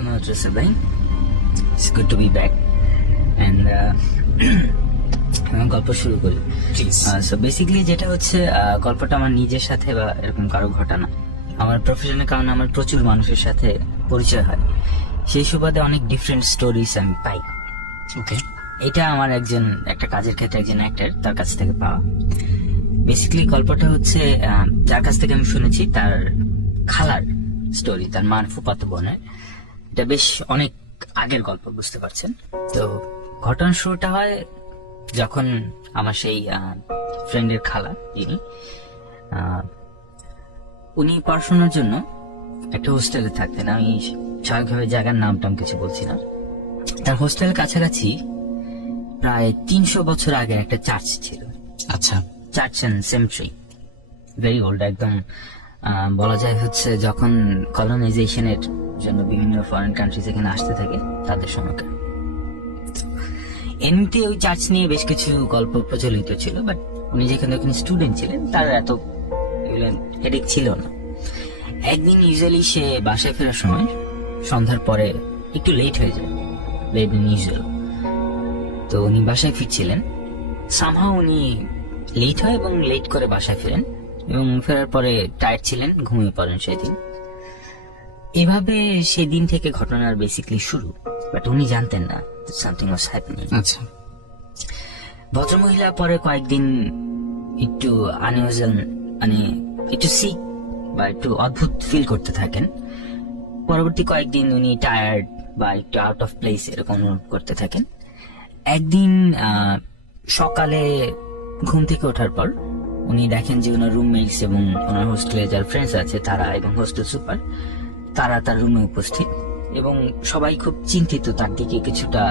ধন্যবাদ রাসেল ভাই, it's good to be back and গল্প শুরু করি। সো বেসিক্যালি যেটা হচ্ছে গল্পটা আমার নিজের সাথে বা এরকম কারো ঘটনা, আমার প্রফেশনের কারণে আমার প্রচুর মানুষের সাথে পরিচয় হয়, সেই সুবাদে অনেক ডিফারেন্ট স্টোরিজ আমি পাই। ওকে, এটা আমার একটা কাজের ক্ষেত্রে একজন অ্যাক্টর, তার কাছ থেকে পাওয়া। বেসিক্যালি গল্পটা হচ্ছে যার কাছ থেকে আমি শুনেছি তার খালার স্টোরি, তার মার ফুফাতো বোনের। এটা বেশ অনেক আগের গল্প, বুঝতে পারছেন। তো ঘটনার শুরুটা হয় যখন আমার সেই ফ্রেন্ডের খালা, উনি পড়াশোনার জন্য একটা হোস্টেলে থাকতেন। আমি স্বাভাবিকভাবে জায়গার নাম টাম কিছু বলছি না। তার হোস্টেলের কাছাকাছি প্রায় 300 বছর আগে একটা চার্চ ছিল। আচ্ছা, church and symmetry, very old একদম। বলা যায় হচ্ছে যখন কলোনাইজেশনের জন্য বিভিন্ন ফরেন কান্ট্রিজ এখানে আসতে থাকে তাদের সময়কার। এমনিতে ওই চার্চ নিয়ে বেশ কিছু গল্প প্রচলিত ছিল, বাট উনি যেখানে স্টুডেন্ট ছিলেন তার এত হেডেক ছিল না। একদিন ইউজুয়ালি সে বাসায় ফেরার সময় সন্ধ্যার পরে একটু লেট হয়ে যায়, লেট দেন ইউজুয়াল। তো উনি বাসায় ফিরছিলেন, সামহাও উনি লেট হয় এবং লেট করে বাসায় ফেরেন এবং ফেরার পরে টায়ার্ড ছিলেন, ঘুমিয়ে পড়েন সেদিন। এভাবে সেদিন থেকে ঘটনার বেসিক্যালি শুরু, বাট উনি জানতেন না সামথিং ওয়াজ হ্যাপেনিং। আচ্ছা, ভদ্রমহিলা পরে কয়েকদিন একটু আনইউজুয়াল, মানে একটু সিক বা একটু অদ্ভুত ফিল করতে থাকেন। পরবর্তী কয়েকদিন উনি টায়ার্ড বা একটু আউট অফ প্লেস এরকম অনুভব করতে থাকেন। একদিন সকালে ঘুম থেকে ওঠার পর উনি দেখেন যে ওনার রুমমেটস এবং ওনার হোস্টেলে যার ফ্রেন্ডস আছে তারা এবং হোস্টেল সুপার তারা তার রুমে উপস্থিত, এবং সবাই খুব চিন্তিত, তার দিকে কিছুটা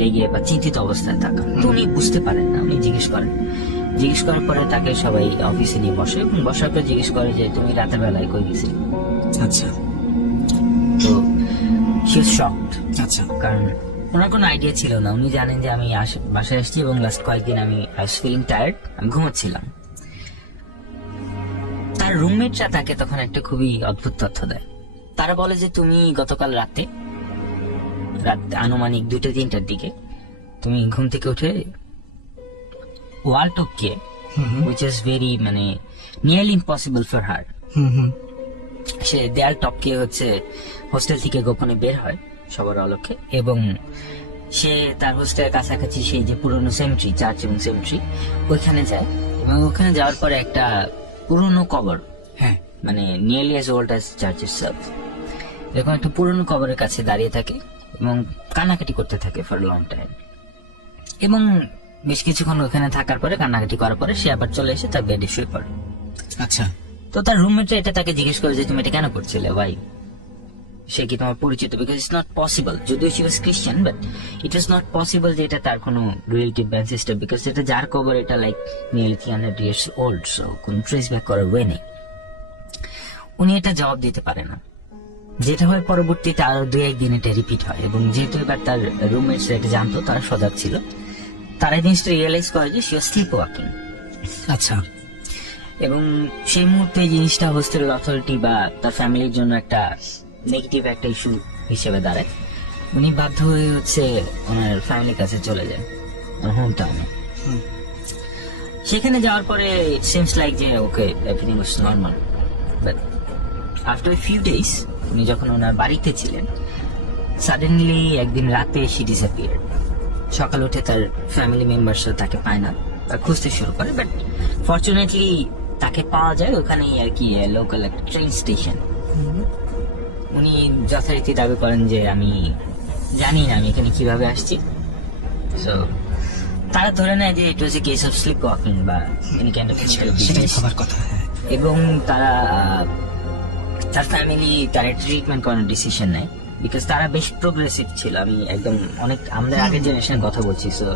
রেগে বা চিন্তিত অবস্থায় থাকা। তো উনি বুঝতে পারেন না। উনি জিজ্ঞেস করার পরে তাকে সবাই অফিসে নিয়ে বসে এবং বসার পর জিজ্ঞেস করে যে তুমি রাতের বেলায় কই গেছিলে। আচ্ছা, তো শি ওয়াজ শকড। আচ্ছা, কারণ ওনার কোনো আইডিয়া ছিল না। উনি জানেন যে আমি বাসায় আসছি এবং লাস্ট কয়েকদিন আমি ফিলিং টায়ার্ড, আমি ঘুমাচ্ছিলাম। তার রুমমেটরা তাকে তখন একটা খুবই অদ্ভুত তথ্য দেয়। তারা বলে যে তুমি গতকাল রাত আনুমানিক 2-3টার দিকে তুমি ঘুম থেকে উঠে ওয়াল টপকে, which is very মানে নিয়ারলি ইম্পসিবল ফর হার, সে দেয়াল টপকে হচ্ছে হোস্টেল থেকে গোপনে বের হয় সবার অলক্ষ্যে, এবং সে তার হোস্টেলের কাছাকাছি সেই যে পুরনো সেমেট্রি, চার্চ এবং সেমেট্রি, ওইখানে যায়। এবং ওখানে যাওয়ার পরে একটা পুরনো কবর, হ্যাঁ মানে nearly as old as church itself, এরকম একটা পুরনো কবরের কাছে দাঁড়িয়ে থাকে এবং কান্নাকাটি করতে থাকে ফর লং টাইম। এবং বেশ কিছুক্ষণ ওখানে থাকার পরে, কান্নাকাটি করার পরে সে আবার চলে এসে তার বেডে শুয়ে পড়ে। আচ্ছা, তো তার রুমমেটরা এটা তাকে জিজ্ঞেস করে যে তুমি এটা কেন করছিলে ভাই, সে কি তোমার পরিচিত? বিকজ ইটস নট পসিবল, যদিও she was Christian, but it was not possible যে এটা তার কোনো রিলেটিভ বা সিস্টার, বিকজ এটা যার কবর, এটা like nearly 300 years old, so কোন ট্রেস ব্যাক করার ওয়ে নেই। উনি এটা জবাব দিতে পারে না। যেটা হয় পরবর্তীতে আরো 2-1 দিন এটা রিপিট হয়, এবং যেহেতু এবার তার রুমমেটস এটা জানতো, তারা সজাগ ছিল, তারা জিনিসটা রিয়েলাইজ করে যে শি ওয়াজ স্লিপ ওয়াকিং। আচ্ছা, এবং সেই মুহূর্তে জিনিসটা হোস্টেল অথরিটি বা তার ফ্যামিলির জন্য একটা নেগেটিভ একটা ইস্যু হিসেবে দাঁড়ায়। উনি বাধ্য হয়ে হচ্ছে ওনার ফ্যামিলির কাছে চলে যায়, হোম টাউনে। সেখানে যাওয়ার পরে ইট সিমস লাইক যে ওকে everything was normal, but after few days উনি যখন ওনার বাড়িতে ছিলেন, সাডেনলি একদিন রাতে শি ডিসঅ্যাপিয়ার্ড। সকাল উঠে তার ফ্যামিলি মেম্বারসরা তাকে পায় না, তা খুঁজতে শুরু করে, বাট ফরচুনেটলি তাকে পাওয়া যায় ওখানেই আর কি, লোকাল একটা ট্রেন স্টেশন। উনি যথারীতি দাবি করেন যে আমি জানি না আমি এখানে কিভাবে আসছি। সো তারা ধরে নেয় যে ইট ওয়াজ এ কেস অফ স্লিপ ওয়াকিং বা এনি কাইন্ড অফ কথা, এবং তার ফ্যামিলি তার ট্রিটমেন্ট করার ডিসিশন নেয়, বিকজ তারা বেশ প্রোগ্রেসিভ ছিল। আমি একদম অনেক আমাদের আগের জেনারেশনের কথা বলছি। সো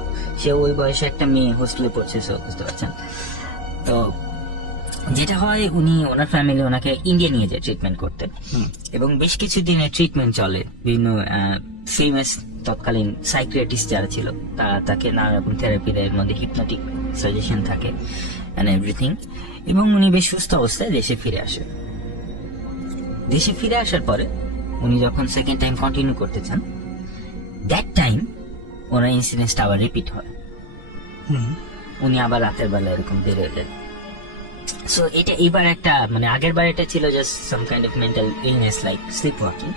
সে ওই বয়সে একটা মেয়ে হোস্টেলে পড়ছে, সো বুঝতে পারছেন। তো যেটা হয়, ওনার ফ্যামিলি ওনাকে ইন্ডিয়া নিয়ে যায় ট্রিটমেন্ট করতে, এবং বেশ কিছু দিনের ট্রিটমেন্ট চলে। বিভিন্ন ফেমাস তৎকালীন সাইকিয়াট্রিস্ট যারা ছিল তারা তাকে নানা রকম থেরাপি দেয়, এর মধ্যে হিপনোটিক সাজেশন থাকে এন্ড এভরিথিং, এবং উনি বেশ সুস্থ অবস্থায় দেশে ফিরে আসে। দেশে ফিরে আসার পরে উনি যখন সেকেন্ড টাইম কন্টিনিউ করতে চান, দ্যাট টাইম ওনার ইনসিডেন্টটা আবার রিপিট হয়। উনি আবার রাতের বেলা এরকম বেরোলেন। সো এটা এবার একটা মানে আগের বার এটা ছিল just some kind of mental illness like slip walking,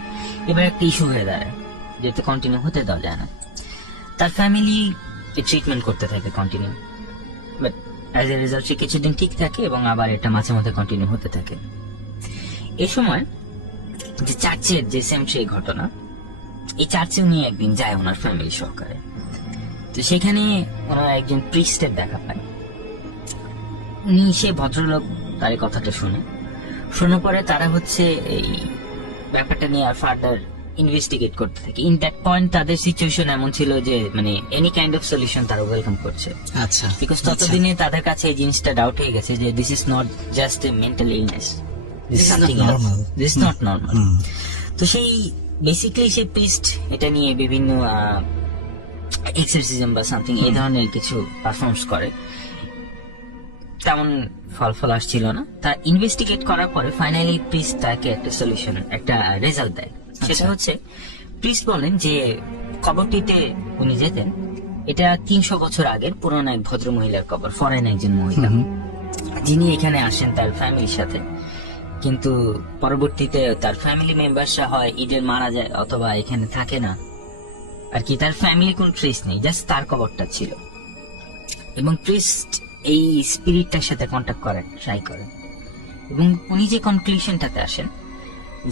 এবার একটা ইস্যু হয়ে দাঁড়ায় যেতে কন্টিনিউ হতে দেওয়া যায় না। তার ফ্যামিলি ট্রিটমেন্ট করতে থাকে continue, but as a result সে কিছুদিন ঠিক থাকে এবং আবার এটা মাঝে মাঝে কন্টিনিউ হতে থাকে। এই সময় যে চার্চের যে সেম সেই ঘটনা, এই চার্চে উনি একদিন যায় ওনার ফ্যামিলি সহকারে। তো সেখানে ওনার একজন প্রিস্টের দেখা পায়। উনি সে ভদ্রলোক তার এই কথাটা শোনার পরে তারা হচ্ছে এই ব্যাপারটা নিয়ে আর ফার্দার ইনভেস্টিগেট করতে থাকে। ইন দ্যাট পয়েন্ট তাদের সিচুয়েশন এমন ছিল যে মানে এনি কাইন্ড অফ সলিউশন তারা ওয়েলকাম করছে। আচ্ছা, বিকজ ততদিনে তাদের কাছে এই জিনিসটা ডাউট হয়ে গেছে যে this is not just a mental illness, this is something else, this is not normal. তো সেই বেসিক্যালি সে প্রিস্ট এটা নিয়ে বিভিন্ন এক্সারসিজম বা সামথিং এই ধরনের কিছু পারফর্মস করে, তেমন ফল আসছিল না। তা ইনভেস্টিগেট করার পরে ফাইনালি প্রিস্ট তাকে একটা সলিউশন, একটা রেজাল্ট দেয়। সেটা হচ্ছে প্রিস্ট বলেন যে কবরটিতে উনি যেতেন এটা 300 বছর আগের পুরনো এক ভদ্র মহিলার কবর, ফরেন একজন মহিলা যিনি এখানে আসেন তার ফ্যামিলির সাথে, কিন্তু পরবর্তীতে তার ফ্যামিলি মেম্বারসরা হয় ঈদের মারা যায় অথবা এখানে থাকে না আর কি, তার ফ্যামিলি কোন ট্রেস নেই, জাস্ট তার কবরটা ছিল। এবং প্রিস্ট এই স্পিরিটটার সাথে কন্ট্যাক্ট করেন, ট্রাই করেন, এবং উনি যে কনক্লুশনটাতে আসেন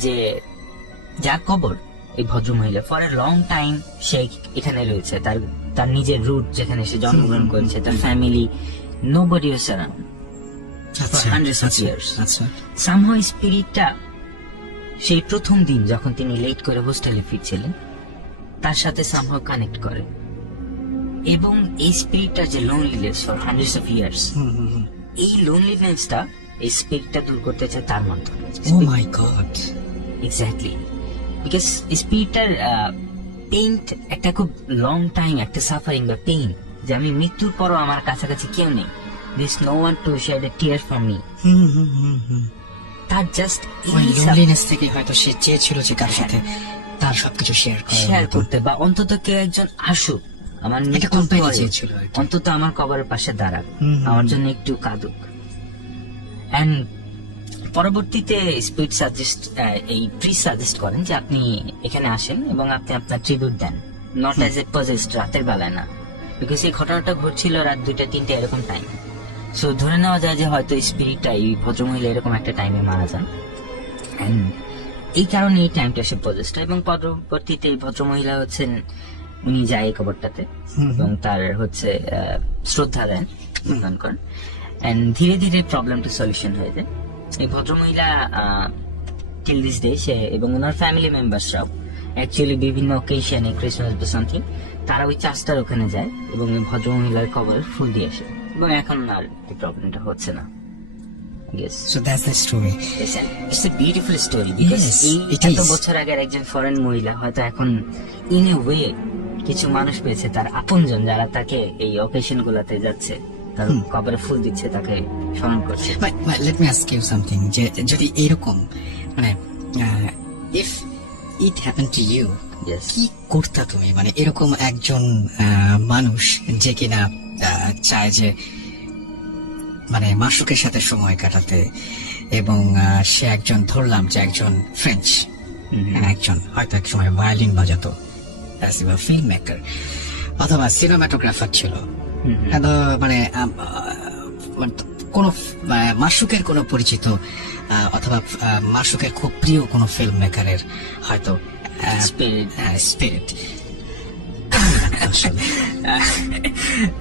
যে যার কবর এই ভদ্র মহিলা ফর এ লং টাইম সে এখানে রয়েছে, তার নিজের রুট যেখানে সে জন্মগ্রহণ করেছে, তার family, nobody was around for hundreds of years. Somehow স্পিরিটটা সেই প্রথম দিন যখন তিনি লেট করে হোস্টেলে ফিরছিলেন তার সাথে সামহাউ কানেক্ট করে, এবং এই স্পিরিটটা যে loneliness for hundreds of years, এই লোনলিনেসটা এই স্পিরিটটা দূর করতে চায় তার মাধ্যমে। Oh my god, exactly, because স্পিরিটটার পেইন্ট একটা খুব লং টাইম একটা সাফারিং বা পেইন, যে আমি মৃত্যুর পরও আমার কাছাকাছি কেউ নেই, this no one to share the tear for me. তার জাস্ট ওই লোনলিনেস থেকে হয়তো সে চেয়েছিল যে কার সাথে তার সবকিছু শেয়ার করতে, বা অন্তত কেউ একজন আসুক আমার অন্তত আমার কবরের পাশে দাঁড়াক, আমার জন্য একটু কাঁদুক। এন্ড পরবর্তীতে স্পিরিট সাজেস্ট, এই প্রিস্ট সাজেস্ট করেন যে আপনি এখানে আসেন এবং আপনি আপনার ট্রিবিউট দেন, নট অ্যাজ এ পজেসড, রাতের বেলায় না, বিকজ এই ঘটনাটা ঘটছিল রাত 2টা-3টা এরকম টাইম। সো ধরে নেওয়া যায় যে হয়তো স্পিরিটটা এই ভদ্রমহিলা এরকম একটা টাইমে মারা যান, এন্ড এই কারণে এই টাইমটা সে পজেসড। এবং পরবর্তীতে এই ভদ্রমহিলা হচ্ছেন উনি যায় এই কবরটাতে এবং তার হচ্ছে শ্রদ্ধা দেন, সম্মান করেন, এন্ড ধীরে ধীরে প্রবলেমটা সলিউশন হয়ে যায়। এই ভদ্রমহিলা টিল দিস ডে সে এবং ওনার ফ্যামিলি মেম্বারসরাও অ্যাকচুয়ালি বিভিন্ন অকেশনে, ক্রিসমাস বা সামথিং, তারা ওই চার্চটার ওখানে যায় এবং এই ভদ্রমহিলার কবর ফুল দিয়ে আসে, এবং এখন আর এই প্রবলেমটা হচ্ছে না। Yes. So that's the story. It's a beautiful story because এত বছর আগের একজন ফরেন মহিলা হয়তো এখন ইন এ ওয়ে কিছু মানুষ পেয়েছে, তার আপনজন যারা তাকে এই অকেশন গুলাতে যাচ্ছে, তার কবরে ফুল দিচ্ছে, তাকে স্মরণ করছে। But let me ask you something, যে যদি এরকম মানে if it happened to you, কি করতা তুমি? মানে এরকম একজন মানুষ যে কিনা চায় যে মানে মাশরুকের সাথে সময় কাটাতে, এবং সে একজন, ধরলাম যে একজন ফ্রেঞ্চ, একজন হয়তো এক সময় ভায়োলিন বাজাতো, ফিল্ম মেকার অথবা সিনেমাটোগ্রাফার ছিল, মানে কোন মাশরুকের কোন পরিচিত অথবা মাশরুকের খুব প্রিয় কোন ফিল্ম মেকারের হয়তো স্পিরিট।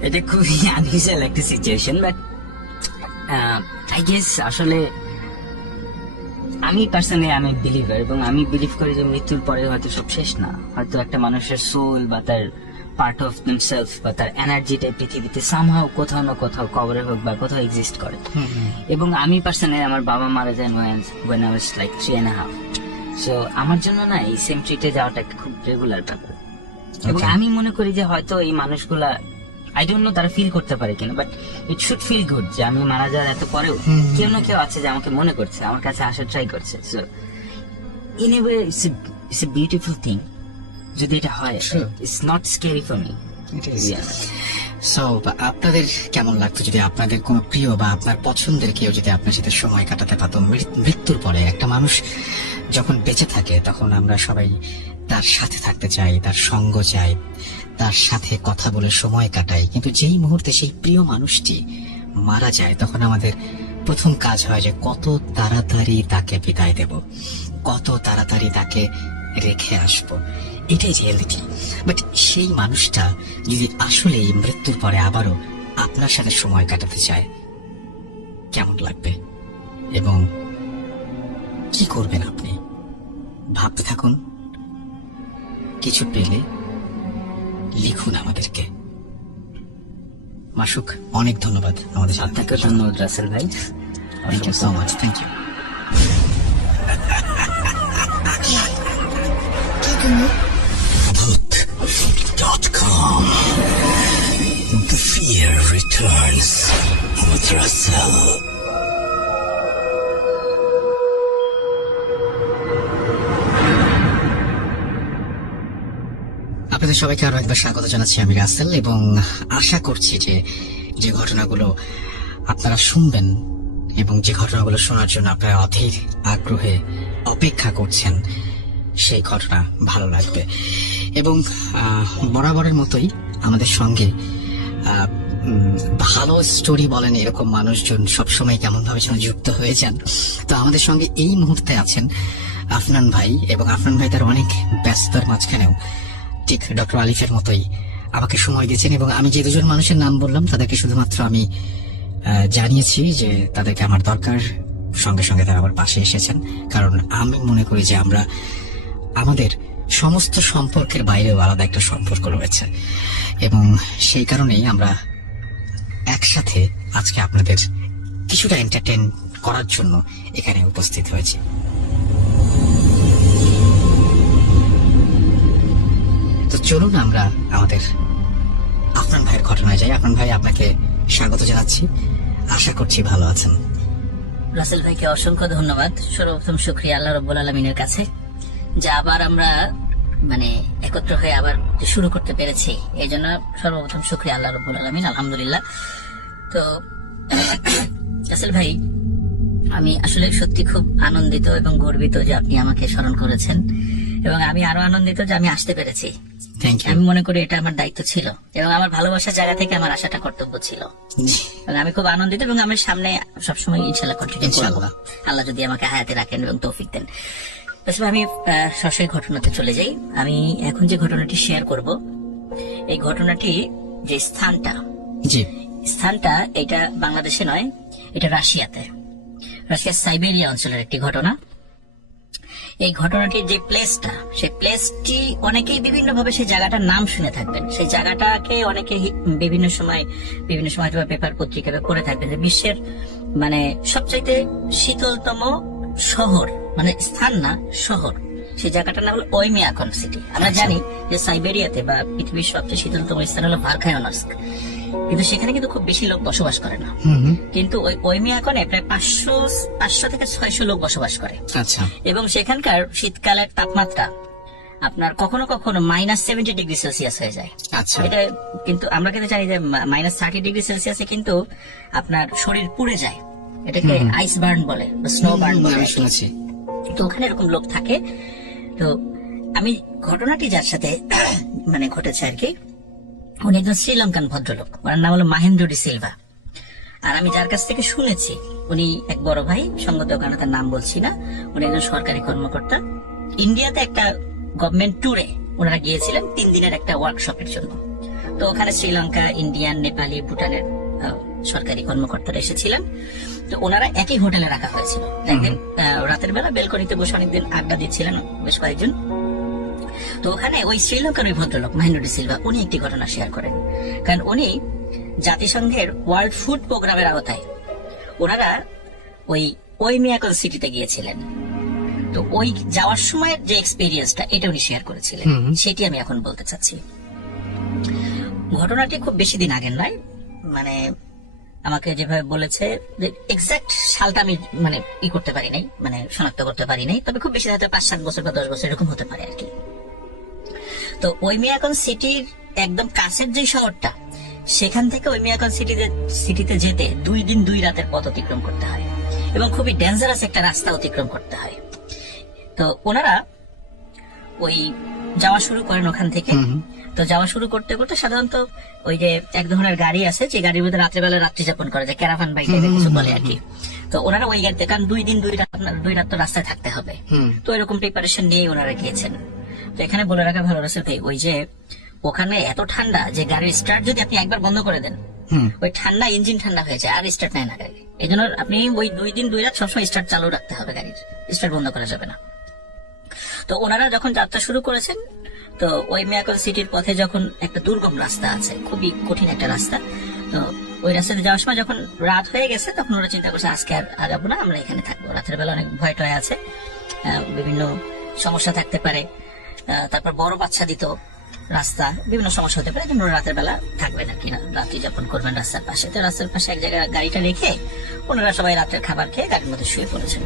এটা খুবই আনইউজুয়াল একটা সিচুয়েশন, বাট আই গেস আসলে আমি পার্সোনালি আমি বিলিভার, এবং আমি বিলিভ করি যে মৃত্যুর পরে হয়তো সব শেষ না, হয়তো একটা মানুষের সোল বা তার পার্ট অফ দেমসেলফ বা তার এনার্জিটা পৃথিবীতে সামহাও কোথাও না কোথাও কবরে হোক বা কোথাও এক্সিস্ট করে। এবং আমি পার্সোনালি আমার বাবা মারা যান when I was like 3.5, so আমার জন্য না এই সেমট্রিতে যাওয়াটা খুব রেগুলার ব্যাপার। এবং আমি মনে করি যে হয়তো এই মানুষগুলা আই ডোন্ট নো তারা ফিল করতে পারে কিনা, but it should feel good যে আমি মারা যাওয়ার এত পরেও কেউ না কেউ আছে যে আমাকে মনে করছে, আমার কাছে আসার ট্রাই করছে। So in a way it's it's a beautiful thing. যদি এটা হয়, True. It's not scary for me. So আপনাদের কেমন লাগতো যদি আপনাদের কোনো প্রিয় বা আপনার পছন্দের কেউ যদি আপনার সাথে সময় কাটাতে পারতো? মৃত্যুর পরে একটা মানুষ যখন বেঁচে থাকে তখন আমরা সবাই তার সাথে থাকতে চাই, তার সঙ্গ চাই, তার সাথে কথা বলে সময় কাটাই। কিন্তু যেই মুহূর্তে সেই প্রিয় মানুষটি মারা যায় তখন আমাদের প্রথম কাজ হয় যে কত তাড়াতাড়ি তাকে বিদায় দেব, কত তাড়াতাড়ি তাকে রেখে আসবো। এটাই রিয়েলিটি। বাট সেই মানুষটা যদি আসলে মৃত্যুর পরে আবারও আপনার সাথে সময় কাটাতে চায়, কেমন লাগবে এবং কি করবেন আপনি? ভাবতে থাকুন, কিছু পেলে লিখুন আমাদেরকে। মাসুক, অনেক ধন্যবাদ আমাদের সাথে। আপনাকে ধন্যবাদ রাসেল ভাই। Thank you so much. Thank you. Bhoot.com. The fear returns with Russell. আপনাদের সবাইকে আরো একবার স্বাগত জানাচ্ছি। আমি রাসেল, এবং আশা করছি যে যে ঘটনাগুলো আপনারা শুনবেন এবং যে ঘটনাগুলো শোনার জন্য আপনারা অধীর আগ্রহে অপেক্ষা করছেন, সেই ঘটনা ভালো লাগবে। এবং বরাবরের মতোই আমাদের সঙ্গে ভালো স্টোরি বলেন এরকম মানুষজন সবসময় কেমন ভাবে যেন যুক্ত হয়ে যান। তো আমাদের সঙ্গে এই মুহূর্তে আছেন আফনান ভাই, এবং আফনান ভাই তার অনেক ব্যস্ততার মাঝখানেও ঠিক ডক্টর আলিফের মতোই আমাকে সময় দিয়েছেন। এবং আমি যে দুজন মানুষের নাম বললাম তাদেরকে শুধুমাত্র আমি জানিয়েছি যে তাদেরকে আমার দরকার, সঙ্গে সঙ্গে তারা আমার পাশে এসেছেন। কারণ আমি মনে করি যে আমরা আমাদের সমস্ত সম্পর্কের বাইরেও আলাদা একটা সম্পর্ক রয়েছে, এবং সেই কারণেই আমরা একসাথে আজকে আপনাদের কিছুটা এন্টারটেইন করার জন্য এখানে উপস্থিত হয়েছি। তো চলুন আমরা আমাদের আফনান ভাইয়ের ঘটনায় যাই। আফনান ভাই, আপনাকে স্বাগত জানাচ্ছি। আশা করছি ভালো আছেন। রাসেল ভাইকে অসংখ্য ধন্যবাদ। সর্বপ্রথম শুকরিয়া আল্লাহ রাব্বুল আলামিনের কাছে যে আবার আমরা একত্র হয়ে আবার শুরু করতে পেরেছি। এই জন্য সর্বপ্রথম শুকরিয়া আল্লাহ রাব্বুল আলামিন, আলহামদুলিল্লাহ। তো রাসেল ভাই, আমি আসলে সত্যি খুব আনন্দিত এবং গর্বিত যে আপনি আমাকে স্মরণ করেছেন, এবং আমি আরো আনন্দিত যে আমি আসতে পেরেছি। Thank you. আমি মনে করি এটা আমার দায়িত্ব ছিল এবং আমার ভালোবাসার জায়গা থেকে আমার আশাটা কর্তব্য ছিল। এবং আমি খুব আনন্দিত, এবং আমি সামনে সবসময় ইনশাল্লাহ কন্টিনিউ করব, ইনশাআল্লাহ। আল্লাহ যদি আমাকে হায়াতে রাখেন এবং তৌফিক দেন। আমি সরাসরি ঘটনাতে চলে যাই। আমি এখন যে ঘটনাটি শেয়ার করব, এই ঘটনাটি যে স্থানটা এটা বাংলাদেশে নয়, এটা রাশিয়াতে, রাশিয়ার সাইবেরিয়া অঞ্চলের একটি ঘটনা। এই ঘটনাটির যে প্লেসটা, সেই প্লেসটি অনেকেই বিভিন্ন ভাবে সেই জায়গাটার নাম শুনে থাকবেন। সেই জায়গাটাকে অনেকে বিভিন্ন সময় পেপার পত্রিকাতে পড়ে থাকবেন যে বিশ্বের সবচাইতে শীতলতম শহর, স্থান না শহর, সেই জায়গাটার নাম হলো ওইমিয়াকন সিটি। আমরা জানি যে সাইবেরিয়াতে বা পৃথিবীর সবচেয়ে শীতলতম স্থান হলো ভারখায়োনস্ক, কিন্তু সেখানে কিন্তু খুব বেশি লোক বসবাস করে না। কিন্তু ওই ওইমিয়াকনে প্রায় 500 থেকে 600 লোক বসবাস করে। আচ্ছা। এবং সেখানকার শীতকালের তাপমাত্রা আপনার কখনো কখনো -70°C হয়ে যায়। আচ্ছা। এটা কিন্তু আমরা কিন্তু জানি যে -30°C কিন্তু আপনার শরীর পুড়ে যায়, এটাকে আইস বার্ন বলে বা স্নো বার্ন বলে। আমি শুনেছি। তো ওখানে এরকম লোক থাকে। তো আমি ঘটনাটি যার সাথে ঘটেছে আর কি, উনি একজন শ্রীলঙ্কান ভদ্রলোক, ওনার নাম হলো মহেন্দ্র ডি সিলভা। আর আমি যার কাছ থেকে শুনেছি, উনি এক বড় ভাই, সঙ্গত কারণে তার নাম বলছি না, উনি একজন সরকারি কর্মকর্তা। ইন্ডিয়াতে একটা গভর্নমেন্ট ট্যুরে ওনারা গিয়েছিলেন 3 দিনের একটা ওয়ার্কশপের জন্য। তো ওখানে শ্রীলঙ্কা, ইন্ডিয়ান, নেপালি, ভুটানের সরকারি কর্মকর্তারা এসেছিলেন। তো ওনারা একই হোটেলে রাখা হয়েছিল। একদিন রাতের বেলা বেলকনিতে বসে অনেকদিন আড্ডা দিচ্ছিলেন বেশ কয়েকজন। তো ওখানে ওই শ্রীলঙ্কার ওই ভদ্রলোক মহেন্দ্র ডি সিলভা, উনি একটি ঘটনা শেয়ার করেন। কারণ উনি জাতিসংঘের ওয়ার্ল্ড ফুড প্রোগ্রামের আওতায় ওনারা ওই মিয়াকন সিটিতে গিয়েছিলেন। তো ওই যাওয়ার সময়ের যে এক্সপেরিয়েন্সটা, এটা উনি শেয়ার করেছিলেন, সেটি আমি এখন বলতে চাচ্ছি। ঘটনাটি খুব বেশি দিন আগের নয়, আমাকে যেভাবে বলেছে যে এক্সাক্ট সালটা আমি মানে করতে পারি নাই, মানে শনাক্ত করতে পারি নাই, তবে খুব বেশি হয়তো 5-7 বছর বা 10 বছর এরকম হতে পারে আর কি। তো ওই মিয়াকন সিটির একদম কাছের যে শহরটা, সেখান থেকে ওই মিয়াকন সিটিতে যেতে 2 দিন 2 রাতের পথ অতিক্রম করতে হয় এবং খুবই ডেঞ্জারাস একটা রাস্তা অতিক্রম করতে হয়। তো ওনারা ওই যাওয়া শুরু করেন ওখান থেকে। তো যাওয়া শুরু করতে করতে সাধারণত ওই যে এক ধরনের গাড়ি আছে, যে গাড়ির মধ্যে রাত্রেবেলা রাত্রি যাপন করে, যে ক্যারাভান বাইক কিছু বলে আর কি। তো ওনারা ওই গাড়িতে, কারণ 2 দিন 2 রাত তো রাস্তায় থাকতে হবে, তো এরকম প্রিপারেশন নিয়ে ওনারা গিয়েছেন। তো এখানে বলে রাখা ভালো রাসেল ভাই, ওই যে ওখানে এত ঠান্ডা যে গাড়ির স্টার্ট যদি আপনি একবার বন্ধ করে দেন, ওই ঠান্ডা ইঞ্জিন ঠান্ডা হয়ে যায় আর স্টার্ট নেয় না গাড়ি। এই জন্য আপনি ওই 2 দিন 2 রাত সবসময় স্টার্ট চালু রাখতে হবে, গাড়ির স্টার্ট বন্ধ করা যাবে না। তো ওনারা যখন যাত্রা শুরু করেছেন, তো ওই মিয়াকন সিটির পথে যখন একটা দুর্গম রাস্তা আছে, খুবই কঠিন একটা রাস্তা, তো ওই রাস্তাতে যাওয়ার সময় যখন রাত হয়ে গেছে, তখন ওরা চিন্তা করছে আজকে আর আগাবো না, আমরা এখানে থাকবো। রাতের বেলা অনেক ভয় টয় আছে, বিভিন্ন সমস্যা থাকতে পারে, তারপর বরফ আচ্ছাদিত রাস্তা, বিভিন্ন সমস্যা হতে পারে, জন্য রাতের বেলা থাকবেন আর কি, রাত্রি যাপন করবেন রাস্তার পাশে। তো রাস্তার পাশে এক জায়গায় গাড়িটা রেখে ওনারা সবাই রাতের খাবার খেয়ে গাড়ির মধ্যে শুয়ে পড়েছেন।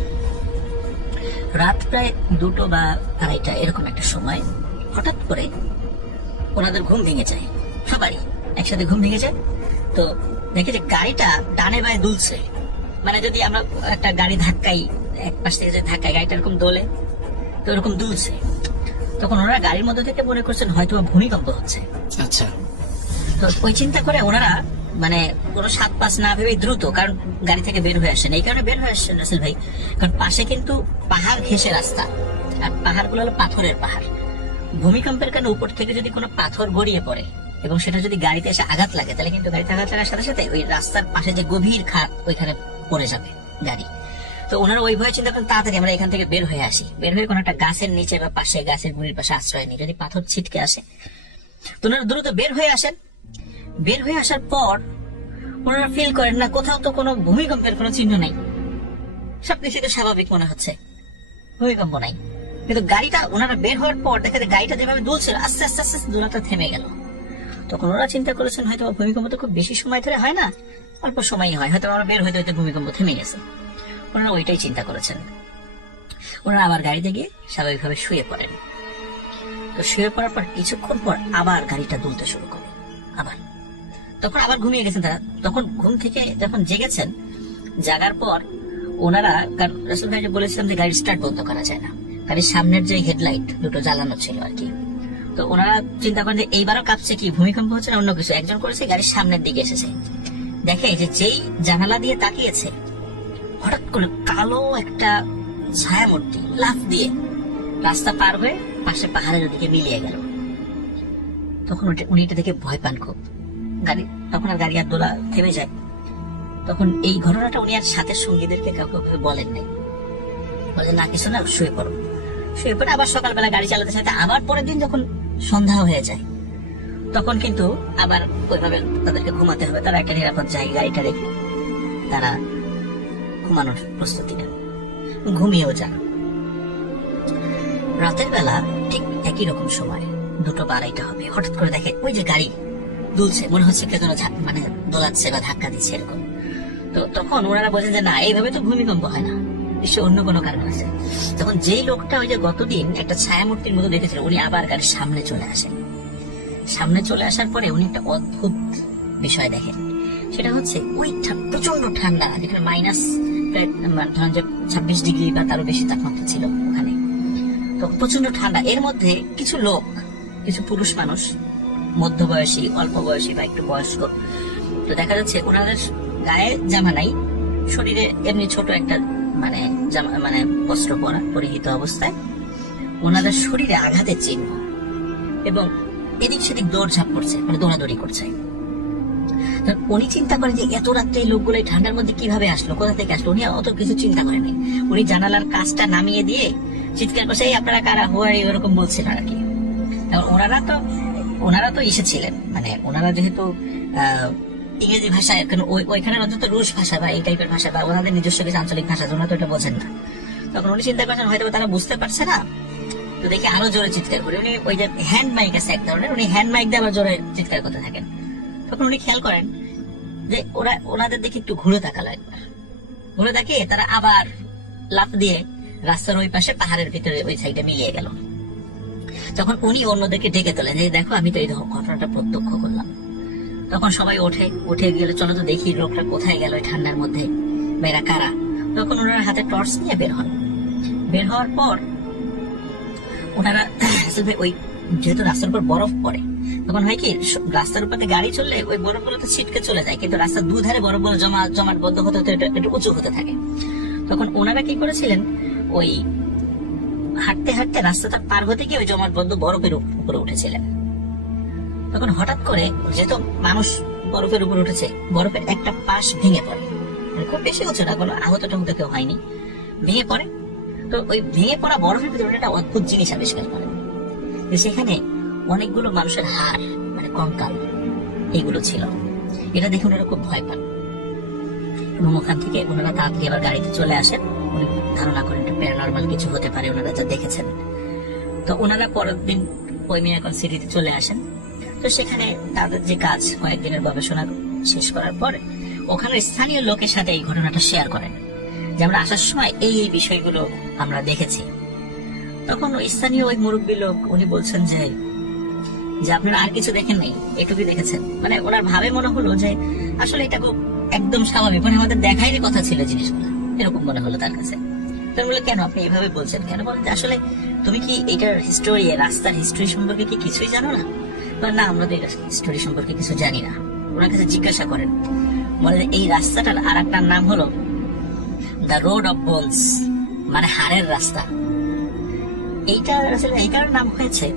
রাত প্রায় 2টো বা 2:30 এরকম একটা সময় হঠাৎ করে ওনাদের ঘুম ভেঙে যায়, সবারই একসাথে ঘুম ভেঙে যায়। তো দেখে যে গাড়িটা ডানে বায়ে দুলছে, মানে যদি আমরা একটা গাড়ি ধাক্কাই, এক পাশ থেকে যদি ধাক্কাই গাড়িটা এরকম দোলে, তো এরকম দুলছে। তখন ওনারা গাড়ির মধ্যে থেকে মনে করছেন হয়তো ভূমিকম্প হচ্ছে। আচ্ছা। তো ওই চিন্তা করে ওনারা মানে কোনো 7-5 না ভেবে দ্রুত, কারণ গাড়ি থেকে বের হয়ে আসেন। এই কারণে বের হয়ে আসছেন রাসেল ভাই, কারণ পাশে কিন্তু পাহাড় ঘেঁষে রাস্তা, আর পাহাড়গুলো হলো পাথরের পাহাড়। ভূমিকম্পের কারণে উপর থেকে যদি কোনো পাথর গড়িয়ে পড়ে এবং সেটা যদি গাড়িতে এসে আঘাত লাগে, তাহলে কিন্তু গাড়িতে আঘাত লাগার সাথে সাথে ওই রাস্তার পাশে যে গভীর খাত, ওইখানে পড়ে যাবে গাড়ি। তো ওনারা ওই ভয়ে চিন্তা করেন তাড়াতাড়ি আমরা এখান থেকে বের হয়ে আসি, বের হয়ে কোনো একটা গাছের নিচে বা পাশে, গাছের গুড়ির পাশে আশ্রয় নিই, যদি পাথর ছিটকে আসে। তো ওনারা দ্রুত বের হয়ে আসেন। বের হয়ে আসার পর ওনারা ফিল করেন না কোথাও তো কোনো ভূমিকম্পের কোনো চিহ্ন নাই, সবকিছু তো স্বাভাবিক মনে হচ্ছে, ভূমিকম্প নাই। কিন্তু গাড়িটা ওনারা বের হওয়ার পর দেখে গাড়িটা যেভাবে দুলছিল, আস্তে আস্তে আস্তে দোলাটা থেমে গেল। তখন ওরা চিন্তা করেছেন হয়তো ভূমিকম্প তো খুব বেশি সময় ধরে হয় না, অল্প সময়ই হয়, হয়তো আমরা বের হইতে হইতে ভূমিকম্প থেমে গেছে। ওনারা ওইটাই চিন্তা করেছেন। ওনারা আবার গাড়িতে গিয়ে স্বাভাবিকভাবে শুয়ে পড়েন। তো শুয়ে পড়ার পর কিছুক্ষণ পর আবার গাড়িটা দুলতে শুরু করে, আবার। তখন আবার ঘুমিয়ে গেছেন তারা। তখন ঘুম থেকে যখন জেগেছেন, জাগার পর ওনারা, কারণ রাসেল ভাই বলেছিলাম যে গাড়ির স্টার্ট বন্ধ করা যায় না, গাড়ির সামনের যে হেডলাইট দুটো জ্বালানো ছিল আর কি। তো ওনারা চিন্তা করেন যে এইবারও কাঁপছে কি, ভূমিকম্প হচ্ছে না অন্য কিছু। একজন করেছে গাড়ির সামনের দিকে এসেছে, দেখে যে যেই জানালা দিয়ে তাকিয়েছে, হঠাৎ করে কালো একটা ছায়ামূর্তি লাফ দিয়ে রাস্তা পার হয়ে পাশে পাহাড়ের দিকে মিলিয়ে গেল। তখন উনি এটা দেখে ভয় পান খুব। গাড়ি তখন আর গাড়ি আর দোলা থেমে যায়। তখন এই ঘটনাটা উনি আর সাথে সঙ্গীদেরকে কাউকে বলেন নাই, বলেন না কিছু না, শুয়ে পড়ো। শুয়ে পড়ে আবার সকালবেলা গাড়ি চালাতে চালাতে আবার পরের দিন যখন সন্ধ্যা হয়ে যায়, তখন কিন্তু আবার ওইভাবে তাদেরকে ঘুমাতে হবে। তারা একটা নিরাপদ জায়গায় গাড়িটা রেখে তারা ঘুমানোর প্রস্তুতি নেন, ঘুমিয়েও যান। রাতের বেলা ঠিক একই রকম সময় 2টো বা 2:30 হবে, হঠাৎ করে দেখে ওই যে গাড়ি দুলছে, মনে হচ্ছে কেউ যেন মানে দোলাচ্ছে বা ধাক্কা দিচ্ছে এরকম। তো তখন ওনারা বোঝেন যে না, এইভাবে তো ভূমিকম্প হয় না, নিশ্চয় অন্য কোনো কারণ আছে। তখন যেই লোকটা ওই যে গতদিন একটা ছায়ামূর্তির মতো দেখেছিল, উনি আবার গাড়ির সামনে চলে আসেন। সামনে চলে আসার পরে উনি একটা অদ্ভুত বিষয় দেখেন। সেটা হচ্ছে ওই প্রচন্ড ঠান্ডা, যেখানে মাইনাস ধরেন যে 26 ডিগ্রি বা তারও বেশি তাপমাত্রা ছিল ওখানে। তো প্রচন্ড ঠান্ডা, এর মধ্যে কিছু লোক, কিছু পুরুষ মানুষ, মধ্যবয়সী, অল্প বয়সী বা একটু বয়স্ক। তো দেখা যাচ্ছে ওনাদের গায়ে জামা নাই, শরীরে এমনি ছোট একটা মানে জামা, মানে বস্ত্র পরিহিত অবস্থায়, ওনাদের শরীরে আঘাতের চিহ্ন এবং এদিক সেদিক দৌড়ঝাঁপ করছে, মানে দৌড়াদৌড়ি করছে। উনি চিন্তা করেন যে এত রাত্রে এই লোকগুলো ঠান্ডার মধ্যে কিভাবে আসলো, কোথা থেকে আসলো। উনি অত কিছু চিন্তা করেনি। উনি জানালার কাজটা নামিয়ে দিয়ে চিৎকার করছে, এই আপনারা কারা, হুয়ার, এরকম বলছেন আর কি। ওনারা তো এসেছিলেন, মানে ওনারা যেহেতু ইংরেজি ভাষায়, ওইখানে অন্তত রুশ ভাষা বা এই টাইপের ভাষা বা ওনাদের নিজস্ব কিছু আঞ্চলিক ভাষা, ওনারা তো এটা বোঝেন না। তখন উনি চিন্তা করছেন হয়তো তারা বুঝতে পারছে না। তো দেখে আরো জোরে চিৎকার করে, উনি ওই যে হ্যান্ড মাইক আছে এক ধরনের, উনি হ্যান্ড মাইক দিয়ে আবার জোরে চিৎকার করতে থাকেন। তখন উনি খেয়াল করেন যে ওনাদের দেখে একটু ঘুরে তাকালো একবার, ঘুরে তাকিয়ে তারা আবার লাফ দিয়ে রাস্তার ওই পাশে পাহাড়ের ভিতরে ওই সাইডে মিলিয়ে গেল। তখন উনি অন্যদেরকে ডেকে তোলেন যে দেখো আমি তো এই ঘটনাটা প্রত্যক্ষ করলাম। তখন সবাই উঠে গেলে চলো তো দেখি লোকটা কোথায় গেল এই ঠান্ডার মধ্যে, বা এরা কারা। তখন ওনারা হাতে টর্চ নিয়ে বের হন। বের হওয়ার পর ওনারা ওই যেহেতু রাস্তার উপর বরফ পড়ে, তখন হয় কি রাস্তার উপরে গাড়ি চললে ওই বরফগুলো তো ছিটকে চলে যায়, কিন্তু রাস্তার দুধারে বরফগুলো জমাট বদ্ধ হতে হতে একটু উঁচু হতে থাকে। তখন ওনারা কি করেছিলেন, ওই হাঁটতে হাঁটতে রাস্তাটা পার হতে গিয়ে ওই জমাটবদ্ধ বরফের উপরে উঠেছিলেন। তখন হঠাৎ করে যেহেতু মানুষ বরফের উপর উঠেছে, বরফের একটা পাশ ভেঙে পড়ে, খুব বেশি হচ্ছে না, কোনো আহত টাহত কেউ হয়নি, ভেঙে পড়ে। তো ওই ভেঙে পড়া বরফের ভিতরে একটা অদ্ভুত জিনিস আবিষ্কার করেন, যে সেখানে অনেকগুলো মানুষের হাড় মানে কঙ্কাল এইগুলো ছিল। এটা দেখে ওনারা খুব ভয় পান এবং ওখান থেকে ওনারা তাড়াতাড়ি আবার গাড়িতে চলে আসেন। উনি ধারণা করেন একটা প্যারানরমাল কিছু হতে পারে, ওনারা যা দেখেছেন। তো ওনারা পরের দিন ওইমিয়াকন সিটিতে চলে আসেন। তো সেখানে তাদের যে কাজ, কয়েকদিনের গবেষণা শেষ করার পরে ওখানে স্থানীয় লোকের সাথে এই ঘটনাটা শেয়ার করেন যে আমরা আসার সময় এই বিষয়গুলো আমরা দেখেছি। তখন ওই স্থানীয় ওই মুরব্বী লোক উনি বলছেন যে আপনারা আর কিছু দেখেন নাই, এটুকুই দেখেছেন। মানে ওনার ভাবে মনে হলো যে আসলে এটা খুব একদম স্বাভাবিক, মানে আমাদের দেখাইরই কথা ছিল জিনিসগুলো, এরকম মনে হলো তার কাছে। তো বলে কেন আপনি এইভাবে বলছেন, কেন বলেন যে আসলে তুমি কি এটার হিস্টোরি, রাস্তার হিস্টোরি সম্পর্কে কি কিছুই জানো না? না, আমরা তো এটার হিস্টোরি সম্পর্কে কিছু জানি না। ওনার কাছে জিজ্ঞাসা করেন, বলে এই রাস্তাটার আর একটা নাম হলো দ্য রোড অফ বোনস, মানে হাড়ের রাস্তা। এইটা আসলে এইটার নাম হয়েছে